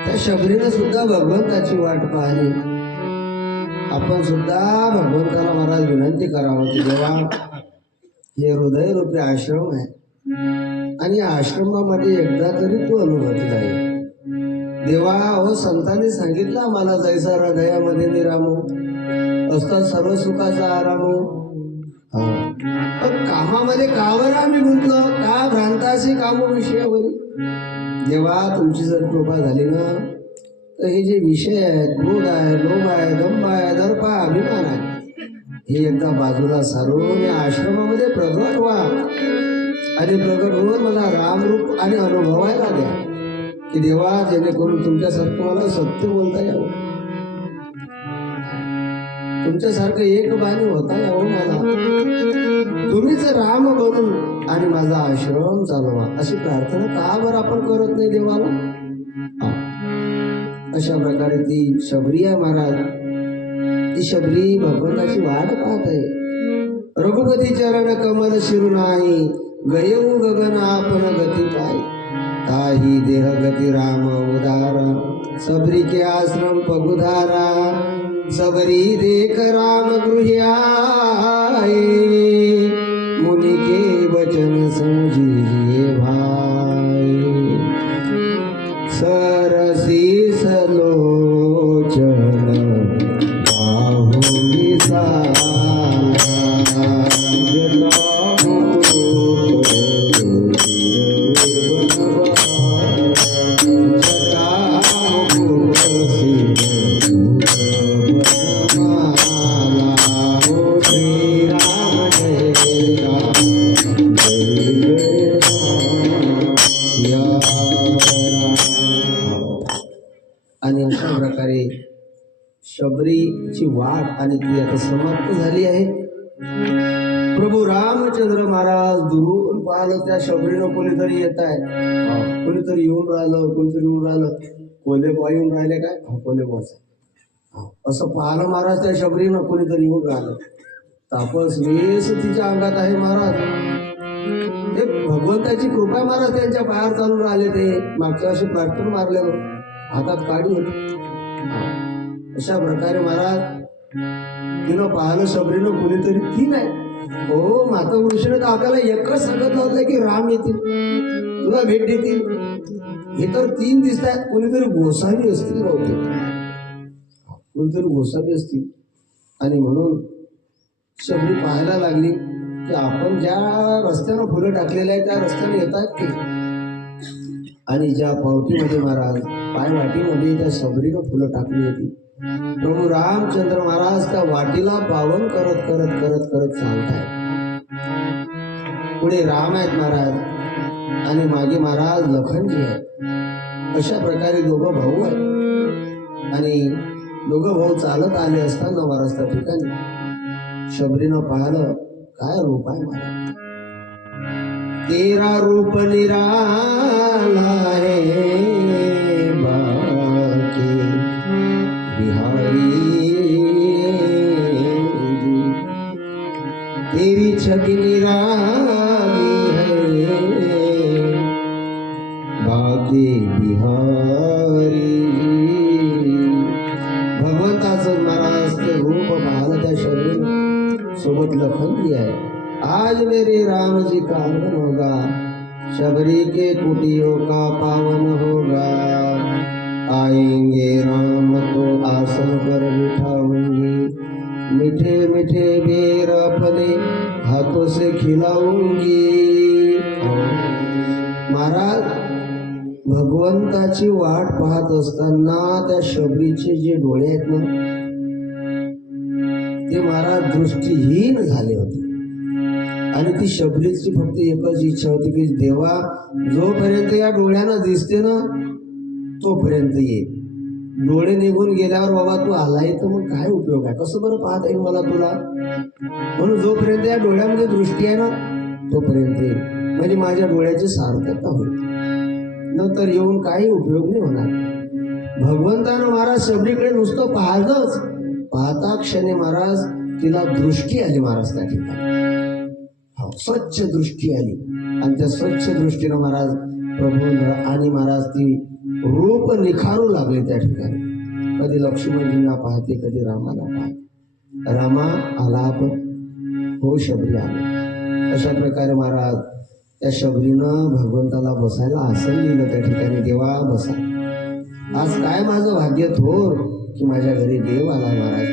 त्या शबरीनं सुद्धा भगवंताची वाट पाहिली. आपण सुद्धा भगवंताला महाराज विनंती करावं की देवा, हे हृदय रूपी आश्रम आहे आणि या आश्रमामध्ये एकदा तरी तू अनुभवला आहे. देवा, हो संतांनी सांगितलं आम्हाला, जैसा हृदयामध्ये निरामो असता सर्व सुखाचा आरामो. पण कामामध्ये कावर आम्ही गुंतलो, का भ्रांताशी कामो विषयावरी. जेव्हा तुमची जर कृपा झाली ना, तर हे जे विषय आहेत, क्रोध आहे, लोभ आहे, दंभ आहे, दर्प आहे, अभिमान आहे, हे एकदा बाजूला सारून या आश्रमामध्ये प्रगट व्हा आणि प्रगट होऊन मला रामरूप आणि अनुभवायला द्या की देवा, जेणेकरून तुमच्यासारखं मला सत्य बोलता यावं, तुमच्यासारखं एक बाणी होता यावं मला, तुम्हीच राम बनून आणि माझा आश्रम चालवा, अशी प्रार्थना का बरं आपण करत नाही देवाला. अशा प्रकारे ती शबरी आहे महाराज. ती शबरी भगवंताची वाट पाहत आहे. रघुपती चरण कमल शिरू नाही, गयऊ गगन आपण गती पाय. ताही देह गती राम उदारा, सबरी के आश्रम पगुधारा. सबरी देख राम गृह्याए, मुनि के वचन समझिए भाई. सरसी सलोचन बाहु विशाला, आणि अशा प्रकारे शबरीची वाट आणि ती आता समाप्त झाली आहे. प्रभू रामचंद्र महाराज दुरून पाहिलं, त्या शबरीनं कोणीतरी येत आहे, कोणीतरी येऊन राहिलं, कोणीतरी येऊन राहिलं. कोल्हेबा येऊन राहिले काय, कोल्हेबाच असं पाहिलं महाराज. त्या शबरीनं कोणीतरी येऊन राहिलं. तापस वेस तिच्या अंगात आहे महाराज. ते भगवंताची कृपा महाराज त्यांच्या पायावर चालून राहिले. ते मागच्या वर्षी प्रार्थना मारल्यावर हातात काढी होती. अशा प्रकारे महाराज तिनं पाहिलं शबरीनं कोणीतरी ती नाही. हो, माता वृषीनं तर आपल्याला एकच सांगितलं होतं की राम येतील, तुला भेट देतील. हे तर तीन दिसत आहेत. कोणीतरी गोसावी असतील बहुतेक, कोणीतरी गोसावी असतील. आणि म्हणून शबरी पाहायला लागली की आपण ज्या रस्त्यानं फुलं टाकलेलं आहे त्या रस्त्याने येतात की. आणि ज्या पावटीमध्ये महाराज पायवाटीमध्ये त्या शबरीनं फुलं टाकली होती, प्रभू रामचंद्र महाराज त्या वाटीला पावन करत करत करत करत चालताय. पुढे राम आहेत महाराज आणि मागे महाराज लखनजी आहेत. अशा प्रकारे दोघं भाऊ आहेत आणि दोघं भाऊ चालत आले असताना महाराज त्या ठिकाणी शबरीनं पाहिलं, काय रूप आहे महाराज. तेरा रूप निराला है बाके बिहारी, तेरी छवि निराली है बाके बिहारी. भगवंताचं महाराज ते रूप पाहिलं त्या शबरी सोबत लखनजी आहे. आज मेरे राम जी का आगमन होगा, शबरी के कुटियों का पावन होगा. आएंगे राम तो आसन पर बिठाऊंगी, मीठे मीठे बेर अपने हाथों से खिलाऊंगी. महाराज भगवंताची वाट पाहत असताना त्या शबरीचे जे डोळे आहेत ना, ते महाराज दृष्टीहीन झाले होते. आणि ती शबरीची फक्त एकच इच्छा होती की देवा जोपर्यंत या डोळ्यानं दिसते ना तोपर्यंत ये. डोळे निघून गेल्यावर बाबा तू आलाय तर मग काय उपयोग आहे, कसं बरं पाहता येईल मला तुला. म्हणून जोपर्यंत या डोळ्यामध्ये दृष्टी आहे ना तोपर्यंत ये, म्हणजे माझ्या डोळ्याची सार्थकता होईल. नंतर येऊन काही उपयोग नाही होणार. भगवंतानं महाराज शबरीकडे नुसतं पाहिलंच, पाहता क्षणी महाराज तिला दृष्टी आली महाराज त्या ठिकाणी. स्वच्छ दृष्टी आली आणि त्या स्वच्छ दृष्टीनं महाराज प्रभू आणि महाराज ती रूप निखारू लागले त्या ठिकाणी. कधी लक्ष्मणजींना पाहते, कधी रामाला पाहते. रामा आला आपण, हो शबरी आलो. अशा प्रकारे महाराज त्या शबरीनं भगवंताला बसायला आसन दिलं त्या ठिकाणी. देवा बसा, आज काय माझं भाग्य थोर की माझ्या घरी देव आला महाराज.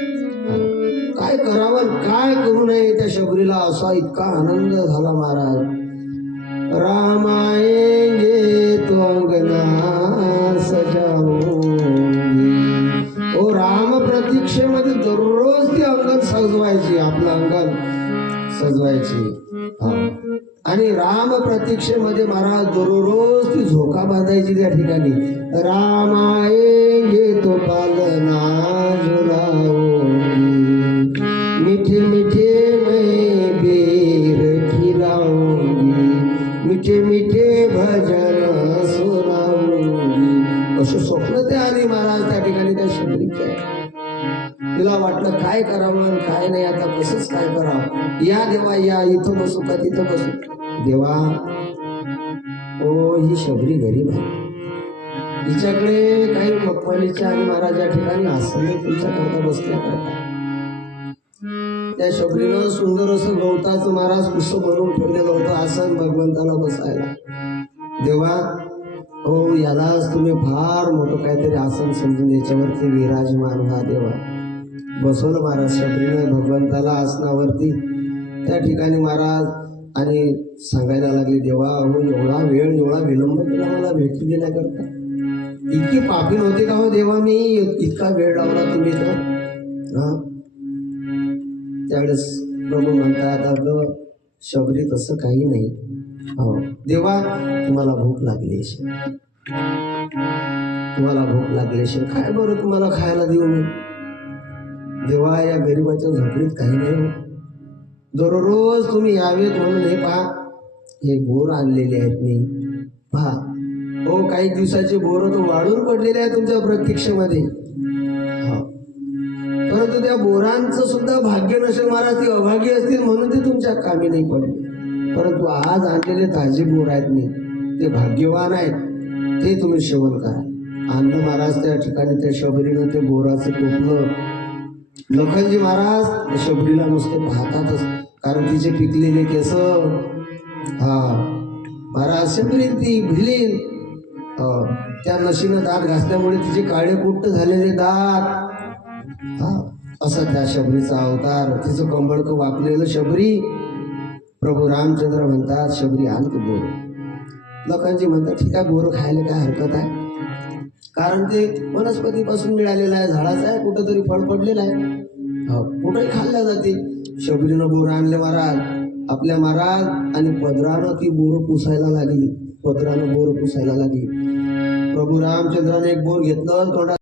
काय करावं काय करू नये त्या शबरीला असा इतका आनंद झाला महाराज. रामाएंगे तो अंगना सजाऊंगी. ओ राम प्रतीक्षेमध्ये दररोज ती अंगण सजवायची, आपलं अंगण सजवायची. आणि राम प्रतीक्षेमध्ये महाराज दररोज ती झोका बांधायची त्या ठिकाणी. रामाएंगे तो पालना झुलाऊंगी, मीठे मीठे मैं बेर खिलाऊंगी, मीठे मीठे भजन सुनाऊंगी. असे स्वप्न ते आली महाराज त्या ठिकाणी त्या शबरीच्या. तिला वाटलं काय करावं काय नाही, आता कसंच काय करावं. या देवा या, इथं बसू का तिथं बसू. देवा ओ ही शबरी गरीब आहे, हिच्याकडे काही मखमलीच्या आणि महाराजा ठिकाणी आसन तुमच्याकरता बसल्या करता. त्या शबरीनं सुंदर असं गवताचं महाराज पुष्प बनवून ठेवलेलं होतं आसन भगवंताला बसायला. देवा हो यालाच तुम्ही फार मोठं काहीतरी आसन समजून याच्यावरती विराजमान व्हा. देवा बसवलं महाराज शबरीनं भगवंताला आसनावरती त्या ठिकाणी महाराज. आणि सांगायला लागले देवा हो एवढा वेळ एवढा विलंब केला मला भेटी देण्याकरता. इतकी पापी नव्हती का हो देवा मी, इतका वेळ लावला तुम्ही तर. त्यावेळेस प्रभू म्हणतात अगं शबरी तसं काही नाही. हो देवा तुम्हाला भूक लागली असेल, तुम्हाला भूक लागली असेल, काय बरं तुम्हाला खायला देऊ मी. देवा या गरीबाच्या झोपडीत काही नाही, दररोज तुम्ही यावेत म्हणून हे पहा हे बोर आणलेले आहेत मी. पहा हो काही दिवसाचे बोर तो वाढून पडलेले आहे तुमच्या प्रतीक्षेमध्ये. परंतु त्या बोरांचं सुद्धा भाग्य नसेल महाराज, ती अभागी असतील म्हणून ते तुमच्या कामी नाही पडले. परंतु आज आणलेले ताजे बोर आहेत मी, ते भाग्यवान आहेत, ते तुम्ही सेवन करा. अन्न महाराज त्या ठिकाणी त्या शबरीनं ते बोराचं टोपलं. लखनजी महाराज शबरीला नुसते पाहतातच, कारण तिचे पिकलेले केस. महाराज शबरी ती भिलीन, त्या नशीनं दात घासल्यामुळे तिचे काळे कुट्ट झालेले दात. असा त्या शबरीचा अवतार, तिचं कंबळकं वाकलेलं शबरी. प्रभू रामचंद्र म्हणतात शबरी आण ते बोर. लोकांची म्हणतात ठीक आहे बोर खायला काय हरकत आहे, कारण ते वनस्पतीपासून मिळालेलं आहे, झाडाचं आहे, कुठंतरी फळ पडलेलं आहे, कुठंही खाल्ल्या जाते. शबरीनं बोर आणले महाराज आपल्या महाराज, आणि पदरानं ती बोर पुसायला लागली, पदरानं बोर पुसायला लागली. प्रभू रामचंद्राने एक बोर घेतलं तोंडात